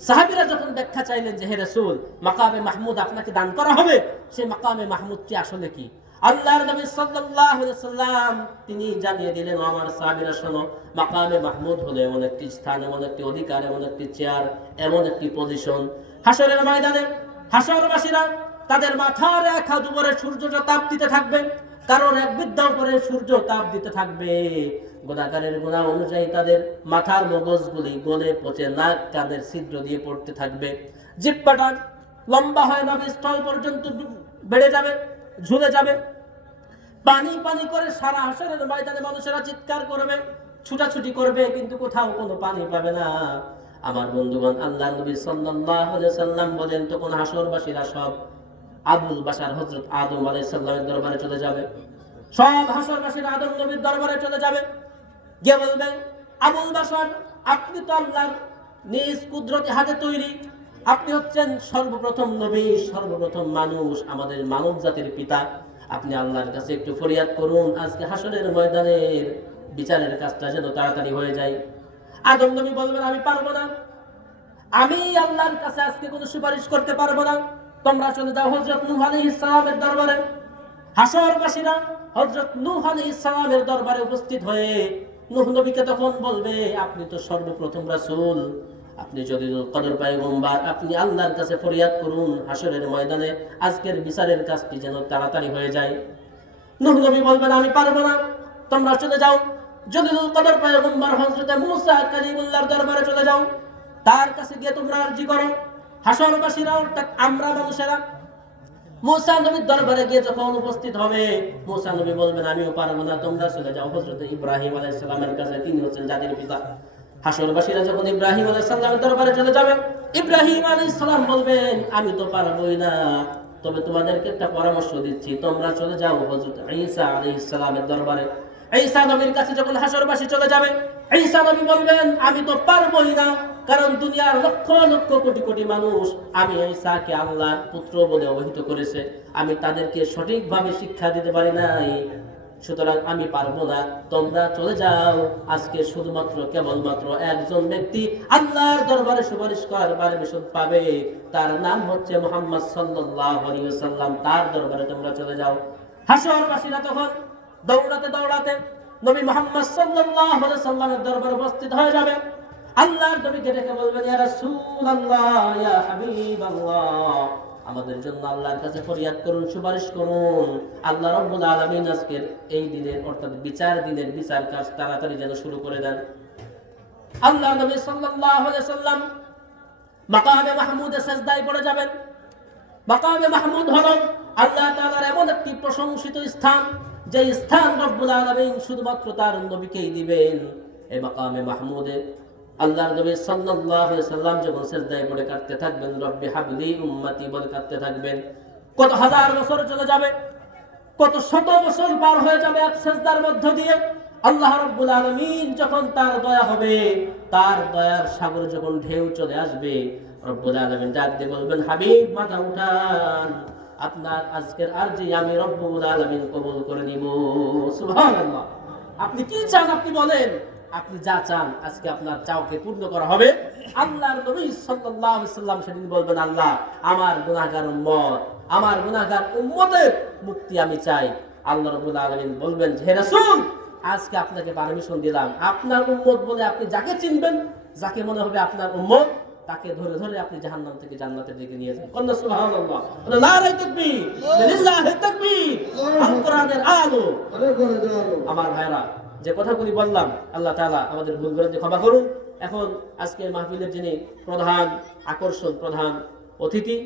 সাহাবীরা যখন ব্যাখ্যা চাইলেন যে হে রাসূল, মাকামে মাহমুদ আপনাকে দান করা হবে, সেই মাকামে মাহমুদ কি আসলে কি? আল্লাহর নবী সাল্লাল্লাহু আলাইহি সাল্লাম তিনি জানিয়ে দিলেন, আমার সাহাবীরা শোনো, মাকামে মাহমুদ হলো এমন একটি স্থান, এমন একটি অধিকার, এমন একটি চেয়ার, এমন একটি পজিশন, হাশরের ময়দানে হাশরবাসীরা তাদের মাথার এক হাত উপরে সূর্যটা তাপ দিতে থাকবে, কারোর এক বিদ্যা উপরে সূর্য তাপ দিতে থাকবে। গুনাহগারের গুনাহ অনুযায়ী তাদের মাথার মগজগুলি গলে পচে নাক কানের ছিদ্র দিয়ে পড়তে থাকবে। জিহ্বাটা লম্বা হয় নাভিস্থল পর্যন্ত বেড়ে যাবে, ঝুলে যাবে। পানি পানি করে সারা হাশরের ময়দানে মানুষেরা চিৎকার করবে, ছুটাছুটি করবে, কিন্তু কোথাও কোনো পানি পাবে না। আমার বন্ধুগণ, আল্লাহ নবী সাল্লাল্লাহু আলাইহি সাল্লাম বলেন, তখন হাশরবাসীরা সব আবুল বাশার হযরত আদম আলাইহিস সালামের দরবারে চলে যাবে। সব হাশরবাসীরা আদম নবীর দরবারে চলে যাবে, গিয়ে বলবেন, আবুল বাশার, আপনি তো আল্লাহর নিজ কুদরতি হাতে তৈরি, আপনি হচ্ছেন সর্বপ্রথম নবী, সর্বপ্রথম মানুষ, আমাদের মানব জাতির পিতা। আপনি আল্লাহর কাছে একটু ফরিয়াদ করুন, আজকে হাশরের ময়দানের বিচারের কাজটা যেন তাড়াতাড়ি হয়ে যায়। আদম নবী বলবেন, আমি পারবো না, আমি আল্লাহর কাছে আজকে কোনো সুপারিশ করতে পারবো না, তোমরা চলে যাও হযরত নূহ আলাইহিস সালামের দরবারে। হাশরবাসীরা হযরত নূহ আলাইহিস সালামের দরবারে উপস্থিত হয়ে নূহ নবীকে তখন বলবে, আপনি তো সর্বপ্রথম রাসূল, আপনি যদি কদর পয়গম্বর, আপনি আল্লাহর কাছে ফরিয়াদ করুন হাশরের ময়দানে আজকের বিচারের কাজটি যেন তাড়াতাড়ি হয়ে যায়। নূহ নবী বলবেন, আমি পারবো না, তোমরা চলে যাও জলিলুল কদর পয়গম্বর হযরত মূসা কালিমুল্লাহর দরবারে চলে যাও, তার কাছে গিয়ে তোমরা আরজি করো। হাশরবাসীরা অর্থাৎ আমরা মানুষেরা মূসা নবীর দরবারে গিয়ে যখন উপস্থিত হবে, মূসা নবী বলবেন, আমিও পারবো না, তোমরা চলে যাও হযরত ইব্রাহিম আলাইহিস সালামের কাছে, তিনি হচ্ছেন জাতির পিতা। হাশরবাসীরা যখন ইব্রাহিম আলাইহিস সালামের দরবারে চলে যাবে, ইব্রাহিম আলাইহিস সালাম বলবেন, আমি তো পারবোই না, তবে তোমাদেরকে একটা পরামর্শ দিচ্ছি, তোমরা চলে যাও হযরত ঈসা আলাইহিস সালামের দরবারে। ঈসা নবীর কাছে যখন হাশরবাসী চলে যাবে, ঈসা নবী বলবেন, আমি তো পারবোই না, কারণ দুনিয়ার লক্ষ লক্ষ কোটি কোটি মানুষ আমি ঈসাকে আল্লাহর পুত্র বলে অভিহিত করেছে, আমি তাদেরকে সঠিকভাবে শিক্ষা দিতে পারি নাই, সুতরাং আমি পারবো না, তোমরা চলে যাও। আজকে শুধুমাত্র কেবলমাত্র একজন ব্যক্তি আল্লাহর দরবারে সুপারিশ করার পারমিশন পাবে, তার নাম হচ্ছে মুহাম্মদ সাল্লাল্লাহু আলাইহি ওয়াসাল্লাম, তার দরবারে তোমরা চলে যাও। হাশরবাসীরা তখন দৌড়াতে দৌড়াতে নবী মুহাম্মদ সাল্লাল্লাহু আলাইহি ওয়াসাল্লামের দরবারে উপস্থিত হয়ে যাবে। আল্লাহর নবীকে ডেকে বলবেন, ইয়া রাসূলুল্লাহ, ইয়া হাবিবাল্লাহ, আমাদের জন্য আল্লাহর কাছে ফরিয়াদ করুন, সুপারিশ করুন। আল্লাহ রাব্বুল আলামিন আজকের এই দিনের অর্থাৎ বিচার দিনের বিচার কাজ তাড়াতাড়ি যেন শুরু করে দেন। আল্লাহর নবী সাল্লাল্লাহু আলাইহি সাল্লাম মাকামে মাহমুদে সিজদায় পড়ে যাবেন। মাকামে মাহমুদ হলো আল্লাহ তাআলার এমন একটি প্রশংসিত স্থান, যে স্থান রব্বুল আলামিন শুধুমাত্র তার নবীকেই দিবেন। এই মাকামে মাহমুদে আল্লাহর নবী সাল্লাল্লাহু আলাইহি সাল্লাম যখন সিজদায় পড়ে কাঁদতে থাকবেন, রব্বি হাবলি উম্মতি বলে কাঁদতে থাকবেন, কত হাজার বছর চলে যাবে, কত শত বছর পার হয়ে যাবে এক সিজদার মধ্য দিয়ে। আল্লাহ রাব্বুল আলামিন যখন তার দয়া হবে, তার দয়ার সাগরে যখন ঢেউ চলে আসবে, রব্বুল আলামিন ডাক দিয়ে বলবেন, হাবিব মাথা উঠান, আপনার আজকের আরজি আমি রব্বুল আলামিন কবুল করে নিব। সুবহানাল্লাহ। আপনি কি চান আপনি বলেন, আপনি যা চান আজকে আপনার চাওকে পূর্ণ করা হবে। আল্লাহর নবী সাল্লাল্লাহু আলাইহি সাল্লাম সেদিন বলবেন, আল্লাহ আমার গুনাহগার উম্মত, আমার গুনাহগার উম্মতের মুক্তি আমি চাই। আল্লাহ রাব্বুল আলামিন বলবেন, হে রাসূল, আজকে আপনাকে পারমিশন দিলাম, আপনার উম্মত বলে আপনি যাকে চিনবেন, যাকে মনে হবে আপনার উম্মত, তাকে ধরে ধরে আপনি জাহান্নাম থেকে জান্নাতের দিকে নিয়ে যান। কন্না সুবহানাল্লাহ, নারে তাকবীর, লিল্লাহি তাকবীর, আল কোরআনের আলো। আমার ভাইরা, যে কথাগুলি বললাম আল্লাহ তাআলা আমাদের ভুলগুলোকে ক্ষমা করুন। এখন আজকে মাহফিলের যিনি প্রধান আকর্ষণ, প্রধান অতিথি,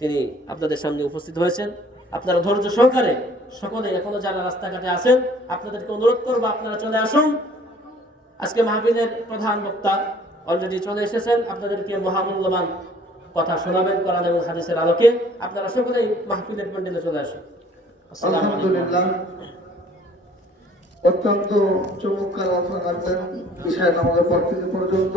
তিনি আপনাদের সামনে উপস্থিত হয়েছেন। আপনারা ধৈর্য সহকারে সকলে, এখনো যারা রাস্তাঘাটে আছেন, আপনাদেরকে অনুরোধ করবো আপনারা চলে আসুন। আজকে মাহফিলের প্রধান বক্তা অলরেডি চলে এসেছেন, আপনাদেরকে মহামূল্যবান কথা শোনাবেন কোরআন এবং হাদিসের আলোকে। আপনারা সকলেই মাহফিলের প্যান্ডেলে চলে আসুন। আসসালামু আলাইকুম। আলহামদুলিল্লাহ, অত্যন্ত চমৎকার আলোচনা করতেন ঈশার নামাজের পর থেকে পর্যন্ত।